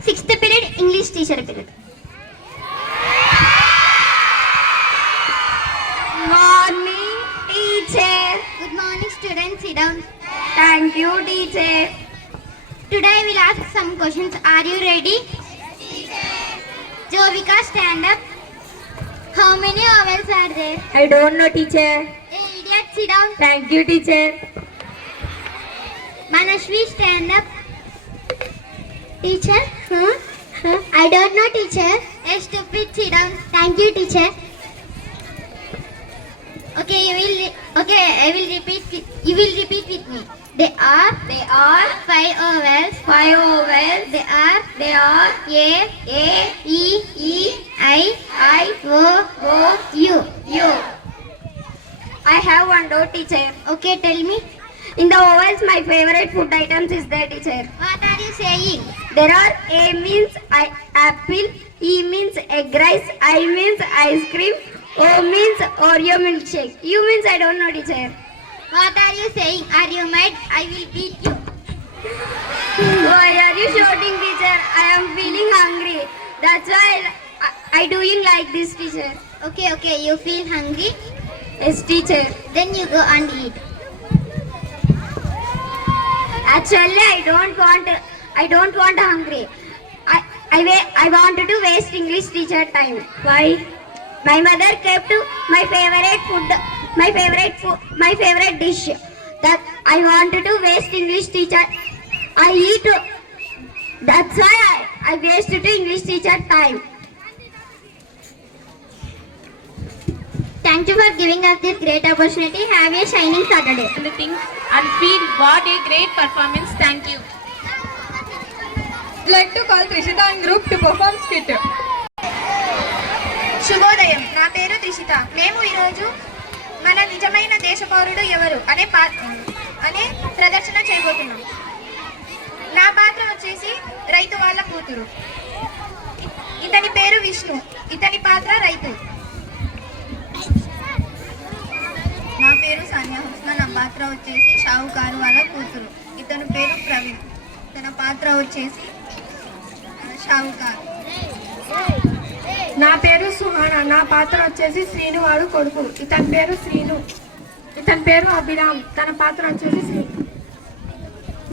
Sixth period English teacher period. Morning teacher. Good morning students, sit down. Thank you teacher. Today I will ask some questions. Are you ready? Jovika, stand up. How many vowels are there? I don't know teacher. Hey, idiot, sit down. Thank you teacher. Manashwi, stand up. Teacher? I don't know, teacher. Hey, stupid, sit down. Thank you, teacher. Okay, I will repeat. You will repeat with me. They are 5 vowels. They are A, E, I, O, U. I have one doubt, teacher. Okay, tell me. In the vowels, my favorite food items is there, teacher. What are you saying? There are A means apple, E means egg rice, I means ice cream, O means Oreo milkshake. U means I don't know, teacher. What are you saying? Are you mad? I will beat you. Why are you shouting, teacher? I am feeling hungry. That's why I doing like this, teacher. Okay, you feel hungry? Yes, teacher. Then you go and eat. Actually, I don't want hungry. I want to waste English teacher time. Why? My mother kept my favorite dish. That I wanted to waste English teacher. I eat. That's why I wasted English teacher time. Thank you for giving us this great opportunity. Have a shining Saturday. And think and feel what a great performance. Thank you. I'd like to call Trishita and group to perform skit. శుభోదయం, నా పేరు త్రిషిత. మేము ఈరోజు మన నిజమైన దేశ పౌరుడు ఎవరు అనే ప్రదర్శన చేయబోతున్నాం. నా పాత్ర వచ్చేసి రైతు వాళ్ళ కూతురు. ఇతని పేరు విష్ణు. ఇతని పాత్ర రైతు. నా పేరు సానియా హుస్నా. నా పాత్ర వచ్చేసి షావుకారు వాళ్ళ కూతురు. ఇతని పేరు ప్రవీణ్. తన పాత్ర వచ్చేసి షావుకారు. నా పేరు సుహాన. నా పాత్ర వచ్చేసి శ్రీను వాడు కొడుకు. ఇతని పేరు శ్రీను. ఇతని పేరు అభిరామ్. తన పాత్ర వచ్చేసి శ్రీను.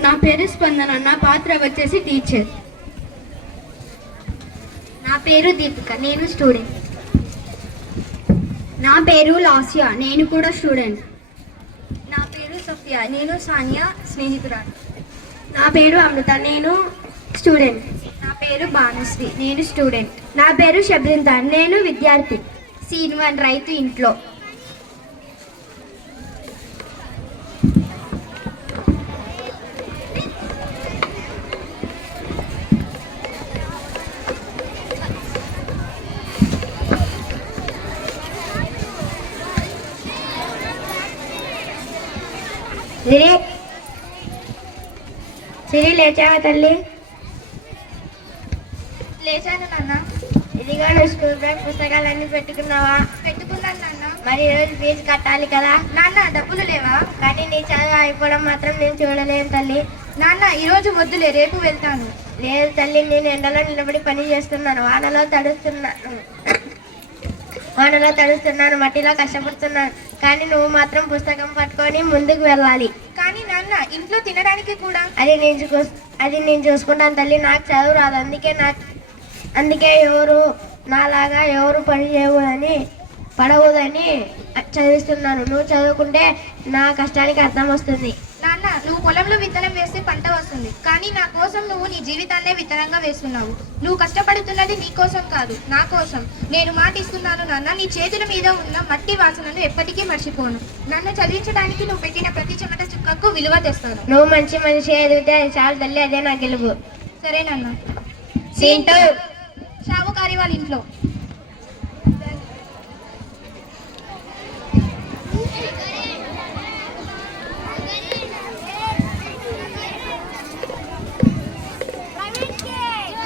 నా పేరు స్పందన. నా పాత్ర వచ్చేసి టీచర్. నా పేరు దీపిక. నేను స్టూడెంట్. నా పేరు లాస్యా, నేను కూడా స్టూడెంట్. నా పేరు సఫియా, నేను సానియా స్నేహితురాలు. నా పేరు అమృత, నేను స్టూడెంట్. నా పేరు భానుశ్రీ, నేను స్టూడెంట్. నా పేరు శబ్రింత, నేను విద్యార్థి. సీన్ 1 రైతు ఇంట్లో. సిరి లేచావా తల్లి? లేచాను నాన్న. ఇదిగో నువ్వు స్కూల్ బ్యాగ్ పుస్తకాలన్నీ పెట్టుకున్నావా? పెట్టుకున్నాను నాన్న. మరి ఈరోజు ఫీజు కట్టాలి కదా? నాన్న డబ్బులు లేవా? కానీ నీ చదువు అయిపోవడం మాత్రం నేను చూడలేను తల్లి. నాన్న ఈరోజు వద్దులే, రేపు వెళ్తాను. లేదు తల్లి, నేను ఎండలో నిలబడి పని చేస్తున్నాను, వానలో తడుస్తున్నాను, మట్టిలో కష్టపడుతున్నాను. కానీ నువ్వు మాత్రం పుస్తకం పట్టుకొని ముందుకు వెళ్ళాలి. కానీ నాన్న ఇంట్లో తినడానికి కూడా. అది నేను చూసుకుంటాను తల్లి. నాకు చదువు రాదు, అందుకే ఎవరు నాలాగా ఎవరు పని చేయకూడదని పడకూడదని చదివిస్తున్నాను. నువ్వు చదువుకుంటే నా కష్టానికి అర్థం వస్తుంది. నాన్న నువ్వు పొలంలో విత్తనం వేస్తే పంట వస్తుంది, కానీ నా కోసం నువ్వు నీ జీవితాన్నే విత్తనంగా వేస్తున్నావు. నువ్వు కష్టపడుతున్నది నీ కోసం కాదు, నా కోసం. నేను మాట ఇస్తున్నాను నాన్న, నీ చేతుల మీద ఉన్న మట్టి వాసనను ఎప్పటికీ మర్చిపోను. నన్ను చదివించడానికి నువ్వు పెట్టిన ప్రతి చెమట చుక్కకు విలువ తెస్తాను. నువ్వు మంచి మనిషి ఎదిగితే అది చాలు తల్లి, అదే నా గెలుపు. సరే నాన్న. సీన్ 2 షావుకారి వాళ్ళ ఇంట్లో.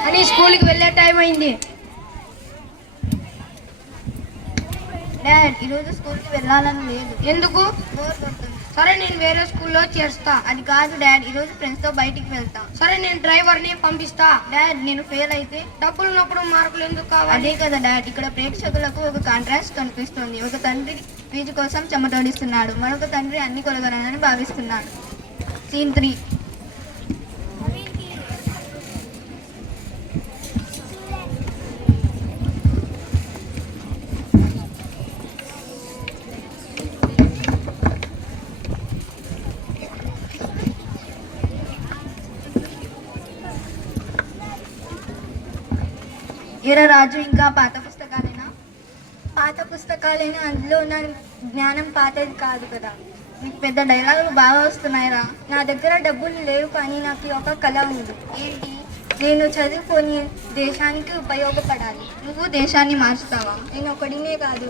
అని స్కూల్కి వెళ్ళే టైం అయింది. డాడ్ ఈరోజు స్కూల్కి వెళ్ళాలని లేదు. ఎందుకు? బోర్ కొడుతుంది. సరే నేను వేరే స్కూల్లో చేస్తా. అది కాదు డాడ్, ఈరోజు ఫ్రెండ్స్తో బయటికి వెళ్తా. సరే నేను డ్రైవర్ని పంపిస్తా. డాడ్ నేను ఫెయిల్ అయితే? డబ్బులు ఉన్నప్పుడు మార్కులు ఎందుకు కావాలి? అదే కదా డాడ్, ఇక్కడ ప్రేక్షకులకు ఒక కాంట్రాస్ట్ కనిపిస్తుంది. ఒక తండ్రి ఫీజు కోసం చెమటోడిస్తున్నాడు, మరొక తండ్రి అన్ని కొలగలనని భావిస్తున్నాడు. సీన్ 3. ఎరా రాజు, ఇంకా పాత పుస్తకాలేనా? పాత పుస్తకాలైనా అందులో ఉన్న జ్ఞానం పాతది కాదు కదా. నీకు పెద్ద డైలాగులు బాగా వస్తున్నాయిరా. నా దగ్గర డబ్బులు లేవు, కానీ నాకు ఒక కళ ఉంది. ఏంటి? నేను చదువుకొని దేశానికి ఉపయోగపడాలి. నువ్వు దేశాన్ని మార్చుతావా? నేను ఒకడినే కాదు,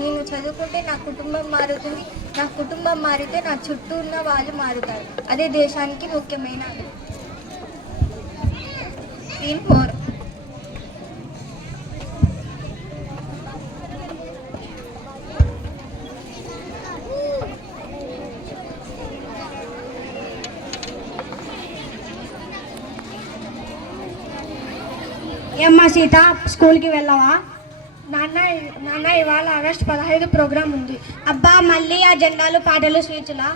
నేను చదువుకుంటే నా కుటుంబం మారుతుంది, నా కుటుంబం మారితే నా చుట్టూ ఉన్న వాళ్ళు మారుతారు. అదే దేశానికి ముఖ్యమైనది. సీన్ 4. ఏమ్మా సీత, స్కూల్కి వెళ్ళావా? నాన్న ఇవాళ ఆగస్టు 15 ప్రోగ్రామ్ ఉంది. అబ్బా, మళ్ళీ ఆ జెండాలు పాటలు స్పీచ్లా?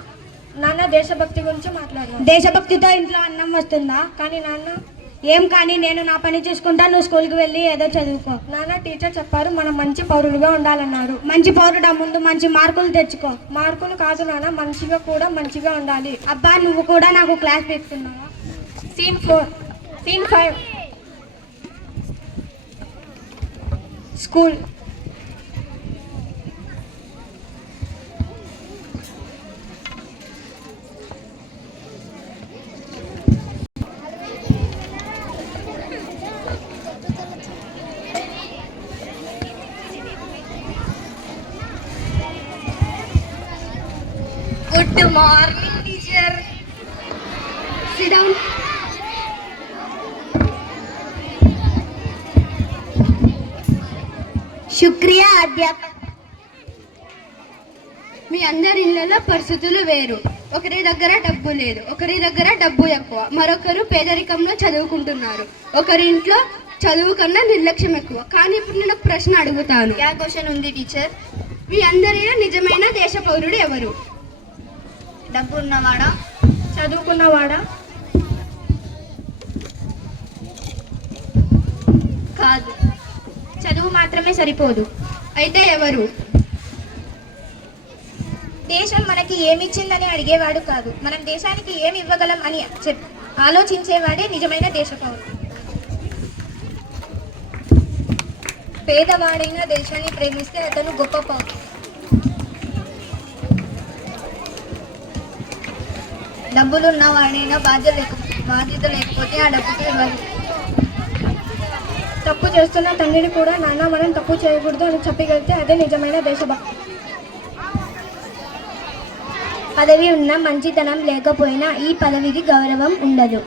నాన్న దేశభక్తి గురించి మాట్లాడదాం. దేశభక్తితో ఇంట్లో అన్నం వస్తుందా? కానీ నాన్న ఏం కానీ, నేను నా పని చూసుకుంటా, నువ్వు స్కూల్కి వెళ్ళి ఏదో చదువుకో. నాన్న టీచర్ చెప్పారు మనం మంచి పౌరులుగా ఉండాలన్నారు. మంచి పౌరుడా, ముందు మంచి మార్కులు తెచ్చుకో. మార్కులు కాదు నాన్న, మనిషిగా కూడా మంచిగా ఉండాలి. అబ్బా, నువ్వు కూడా నాకు క్లాస్ పెట్టుకున్నావా? Scene 4. Scene 5. School. Good morning teacher. Sit down. శుక్రియా అధ్యాపక్. మీ అందరి ఇళ్లలో పరిస్థితులు వేరు. ఒకరి దగ్గర డబ్బు లేదు, ఒకరి దగ్గర డబ్బు ఎక్కువ, మరొకరు పేదరికంలో చదువుకుంటున్నారు. ఒకరి ఇంట్లో చదువు కన్నా నిర్లక్ష్యం ఎక్కువ. కానీ ఇప్పుడు నేను ఒక ప్రశ్న అడుగుతాను. యా క్వశ్చన్ ఉంది టీచర్? మీ అందరిలో నిజమైన దేశ పౌరుడు ఎవరు? డబ్బు ఉన్నవాడా? చదువుకున్నవాడా? కాదు, చదువు మాత్రమే సరిపోదు. అయితే ఎవరు? దేశం మనకి ఏమిచ్చిందని అడిగేవాడు కాదు, మనం దేశానికి ఏమి ఇవ్వగలం అని ఆలోచించేవాడే నిజమైన దేశపౌరుడు. పేదవాడైన దేశాన్ని ప్రేమిస్తే అతను గొప్ప పౌరుడు. డబ్బులు ఉన్నవాడైనా బాధ్యత లేకపోతే ఆ డబ్బుకి ఇవ్వాలి. తప్పు చేస్తున్న తండ్రిని కూడా నాన్న మనం తప్పు చేయకూడదు అని చెప్పగలిగితే అదే నిజమైన దేశభక్తి. పదవి ఉన్న మంచితనం లేకపోయినా ఈ పదవికి గౌరవం ఉండదు.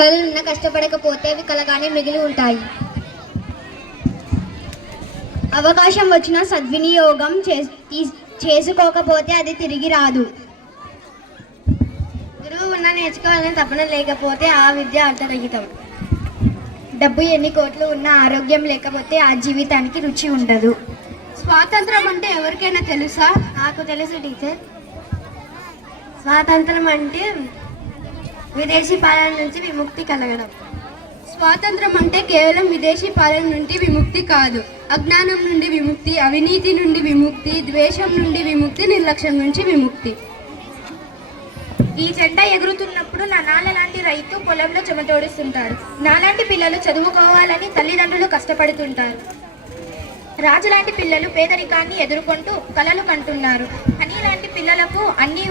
కళలున్న కష్టపడకపోతే అవి కలగానే మిగిలి ఉంటాయి. అవకాశం వచ్చిన సద్వినియోగం చేసుకోకపోతే అది తిరిగి రాదు. గురువు ఉన్న నేర్చుకోవాలని తపన లేకపోతే ఆ విద్య అర్థరహితం. డబ్బు ఎన్ని కోట్లు ఉన్నా ఆరోగ్యం లేకపోతే ఆ జీవితానికి రుచి ఉండదు. స్వాతంత్రం అంటే ఎవరికైనా తెలుసా? నాకు తెలుసు టీచర్. స్వాతంత్రం అంటే విదేశీ పాలన నుంచి విముక్తి కలగడం. స్వాతంత్రం అంటే కేవలం విదేశీ పాలన నుండి విముక్తి కాదు, అజ్ఞానం నుండి విముక్తి, అవినీతి నుండి విముక్తి, ద్వేషం నుండి విముక్తి, నిర్లక్ష్యం నుంచి విముక్తి. ఈ జెండా ఎగురుతున్నప్పుడు నా నాన్న లాంటి రైతు పొలంలో చెమటోడిస్తుంటాడు. నాలాంటి పిల్లలు చదువుకోవాలని తల్లిదండ్రులు కష్టపడుతుంటారు. రాజులాంటి పిల్లలు పేదరికాన్ని ఎదుర్కొంటూ కలలు కంటున్నారు. హనీ లాంటి పిల్లలకు అన్నీ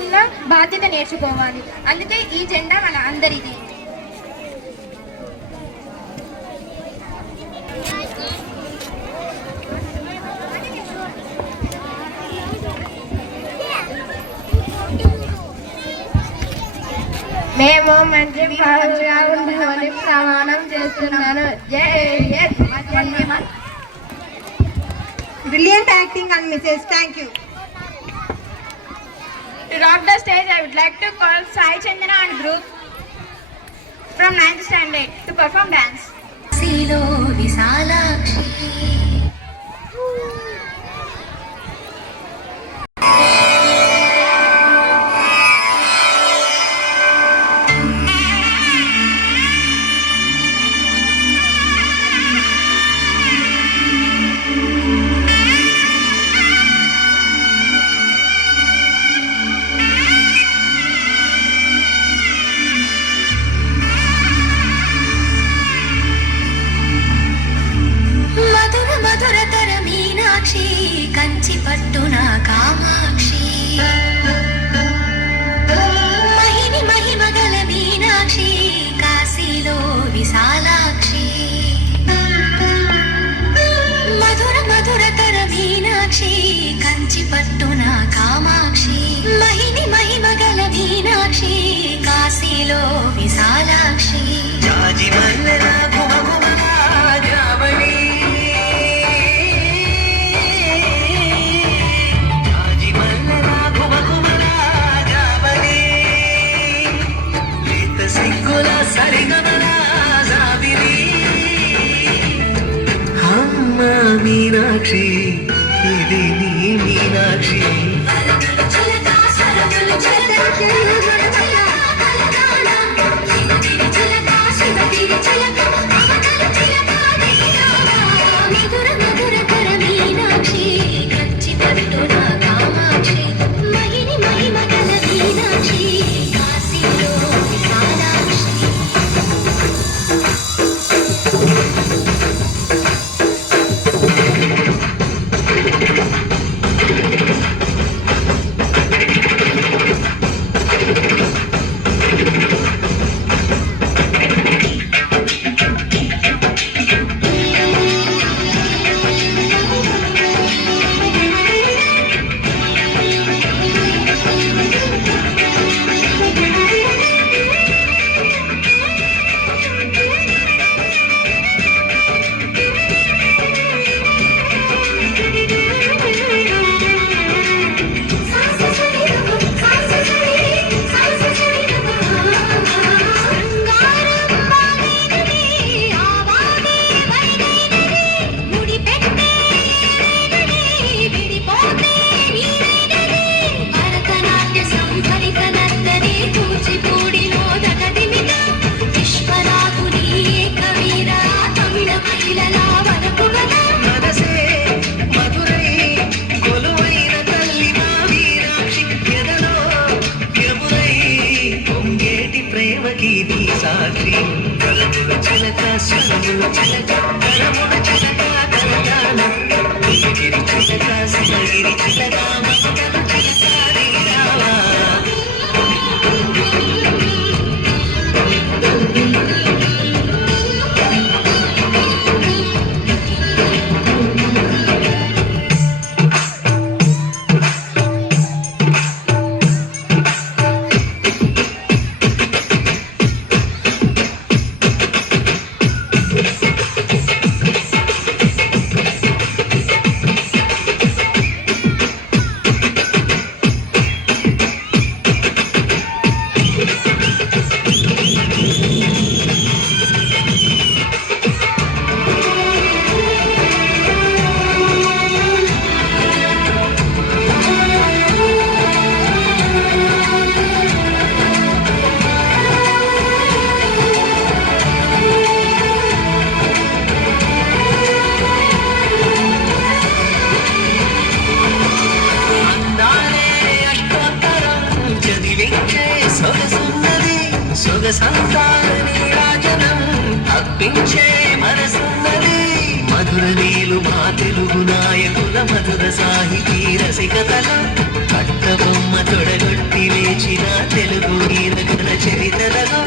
ఉన్న బాధ్యత నేర్చుకోవాలి. అందుకే ఈ జెండా మన అందరిది. మేము మంచి పౌరులుగా ఉంటామని ప్రమాణం చేస్తున్నాను. Brilliant acting and message. Thank you. To rock the stage, I would like to call Sai Chandana and group from 9th standard to perform dance. Meenakshi ఇది నీ మీనాక్షి సాక్షి కలముల చిలక స్వరముల చిలక కరముల చిలక కలగాన గిరి చిలక శివగిరి చిలక మమతల చిలక నీరావా సొగసంతాని రాజనం అప్పించే మనసున్నది మధుర నీలు మా తెలుగు నాయకుల మధుర సాహితీ రసికతల కట్టబొమ్మ తొడగొట్టి లేచిన తెలుగు నీరగల చరిత్రలలో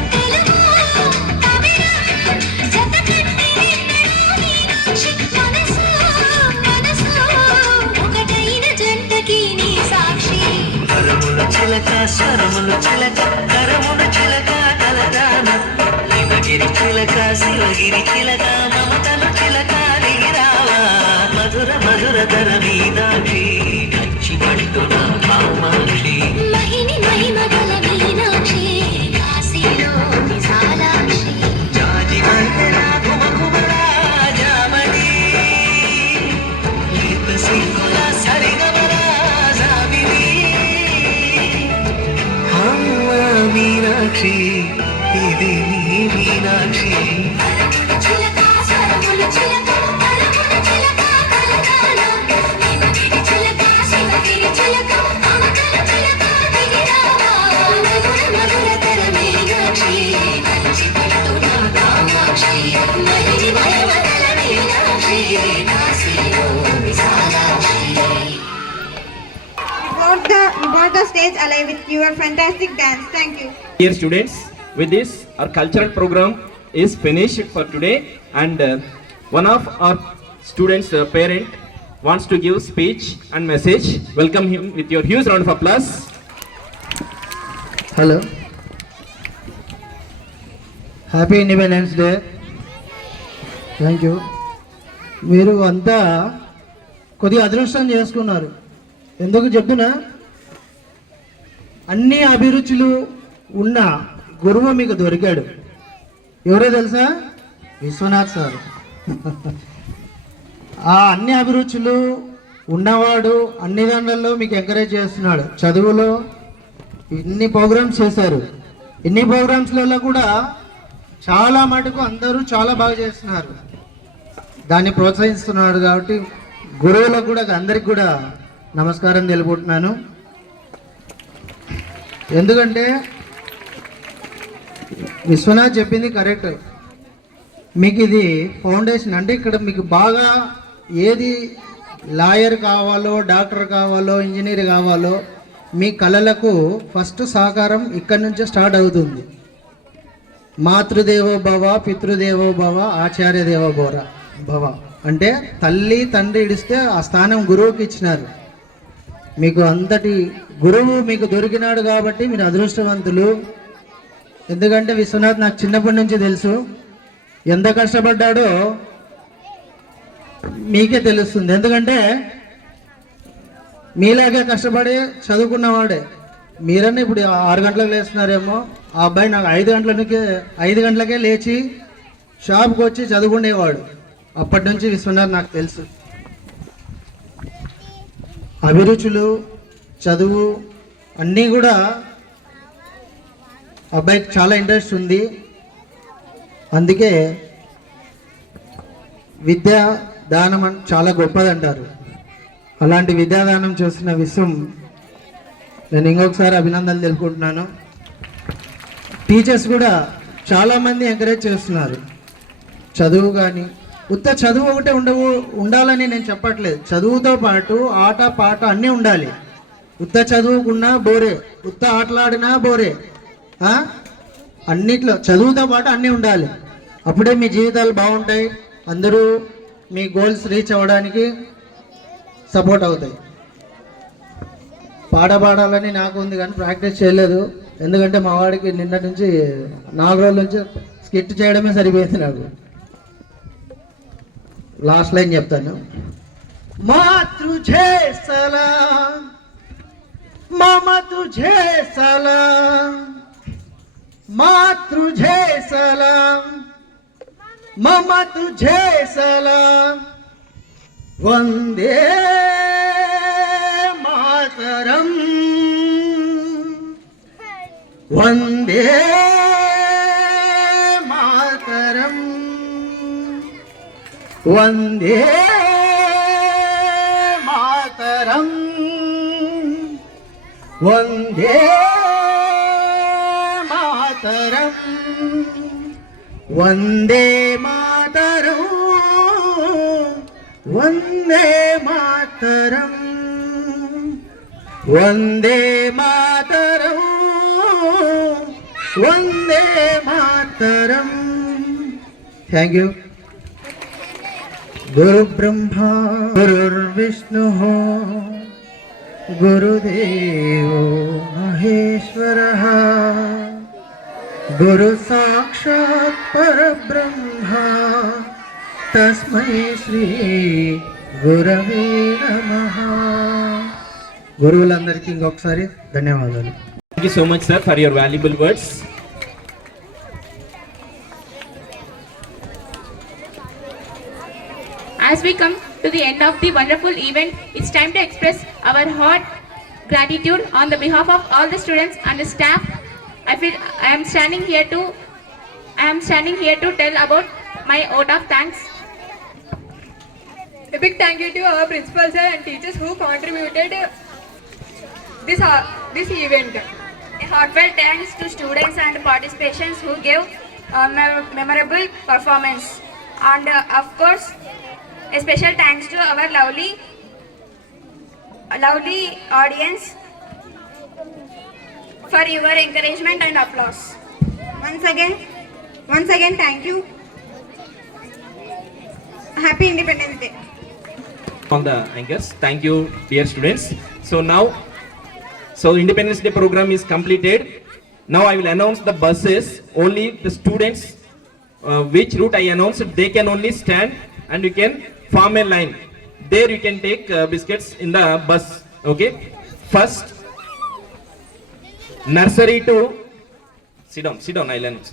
కరముల చిలక స్వరముల చిలక కరముల చిలక కలగాన హిమగిరి చిలక శివగిరి చిలక మమతల చిలక నీరావా మధుర మధుర ధర మీనాక్షి కంచి పట్టున కామాక్షి మహిని మహిమగల మీనాక్షి కాశీలో విశాలాక్షి జాజి మల్లెల కుమకుమరా జామణి లేత సింగుల సరిగమరా జాబిని మీనాక్షి ఇది నీ మీనాక్షి చిలక స్వరముల చిలక కరముల చిలక కలగాన హిమగిరి చిలక శివగిరి చిలక మమతల చిలక దిగిరావా మధుర మధుర తర మీనాక్షి కంచి పట్టున కామాక్షి మహిని మహిమగల మీనాక్షి కాశీలో Vishalakshi You brought the stage alive with your fantastic dance. Thank you. Dear students, with this our cultural program is finished for today, and one of our students' parent wants to give speech and message. Welcome him with your huge round of applause. Hello happy independence day. Thank you. మీరు అంతా కొద్దిగా అదృష్టం చేసుకున్నారు. ఎందుకు చెప్తున్నా, అన్ని అభిరుచులు ఉన్న గురువు మీకు దొరికాడు. ఎవరో తెలుసా? విశ్వనాథ్ సార్. ఆ అన్ని అభిరుచులు ఉన్నవాడు అన్ని దాంట్లో మీకు ఎంకరేజ్ చేస్తున్నాడు. చదువులో ఇన్ని ప్రోగ్రామ్స్ చేశారు. ఇన్ని ప్రోగ్రామ్స్లలో కూడా చాలా మటుకు అందరూ చాలా బాగా చేస్తున్నారు. దాన్ని ప్రోత్సహిస్తున్నాడు కాబట్టి గురువులకు కూడా అందరికి కూడా నమస్కారం తెలుపుకుంటున్నాను. ఎందుకంటే విశ్వనాథ్ చెప్పింది కరెక్ట్. మీకు ఇది ఫౌండేషన్. అంటే ఇక్కడ మీకు బాగా ఏది లాయర్ కావాలో, డాక్టర్ కావాలో, ఇంజనీర్ కావాలో, మీ కళలకు ఫస్ట్ సహకారం ఇక్కడి నుంచే స్టార్ట్ అవుతుంది. మాతృదేవో భవ, పితృదేవో భవ, ఆచార్య దేవో భవ అంటే తల్లి తండ్రి ఇడిస్తే ఆ స్థానం గురువుకి ఇచ్చినారు. మీకు అంతటి గురువు మీకు దొరికినాడు కాబట్టి మీరు అదృష్టవంతులు. ఎందుకంటే విశ్వనాథ్ నాకు చిన్నప్పటి నుంచి తెలుసు. ఎంత కష్టపడ్డాడో మీకే తెలుస్తుంది. ఎందుకంటే మీలాగే కష్టపడి చదువుకున్నవాడే. మీరన్నా ఇప్పుడు 6 గంటలకు లేస్తున్నారేమో, ఆ అబ్బాయి నాకు 5 గంటలకే లేచి షాప్కి వచ్చి చదువుకునేవాడు. అప్పటి నుంచి విశ్వనాథ్ నాకు తెలుసు. అభిరుచులు, చదువు అన్నీ కూడా అబ్బాయికి చాలా ఇంట్రెస్ట్ ఉంది. అందుకే విద్యా దానం చాలా గొప్పదంటారు. అలాంటి విద్యాదానం చేస్తున్న విశ్వం నేను ఇంకొకసారి అభినందనలు తెలుపుకుంటున్నాను. టీచర్స్ కూడా చాలామంది ఎంకరేజ్ చేస్తున్నారు. చదువు కానీ ఉత్త చదువు ఒకటే ఉండాలని నేను చెప్పట్లేదు. చదువుతో పాటు ఆట పాట అన్నీ ఉండాలి. ఉత్త చదువుకున్నా బోరే, ఉత్త ఆటలాడినా బోరే. అన్నిట్లో చదువుతో పాటు అన్నీ ఉండాలి. అప్పుడే మీ జీవితాలు బాగుంటాయి. అందరూ మీ గోల్స్ రీచ్ అవ్వడానికి సపోర్ట్ అవుతాయి. పాడాలని నాకు ఉంది కానీ ప్రాక్టీస్ చేయలేదు. ఎందుకంటే మా వాడికి నిన్నటి నుంచి 4 రోజుల నుంచి స్కిట్ చేయడమే సరిపోయింది నాకు. లాస్ట్ లైన్ చెప్తాను. మాతృజే సలాం మమ తుఝే సలాం, మాతృజే సలాం మమ తుఝే సలాం, వందే మాతరం, వందే మాతరం, వందే మాతరం, వందే మాతరం, వందే మాతరం, వందే మాతరం, వందే మాతరం, వందే మాతరం. Thank you. గురు బ్రహ్మ గురుర్విష్ణు గురుదేవో మహేశ్వరః, గురు సాక్షాత్ పరబ్రహ్మ తస్మై శ్రీ గురవే నమః. గురువులందరికీ ఇంకొకసారి ధన్యవాదాలు. Thank you so much, sir, for your valuable words. As we come to the end of the wonderful event, it's time to express our heart gratitude on the behalf of all the students and the staff. I am standing here to tell about my vote of thanks. A big thank you to our principals and teachers who contributed this event. A heartfelt thanks to students and participants who gave memorable performance. And of course, a special thanks to our lovely audience for your encouragement and applause. Once again, thank you. Happy Independence Day. On the anchors, thank you, dear students. So Independence Day program is completed. Now I will announce the buses. Only the students, which route I announced, they can only stand and you can form a line. There you can take biscuits in the bus. Okay. First, nursery to sit down. I'll announce.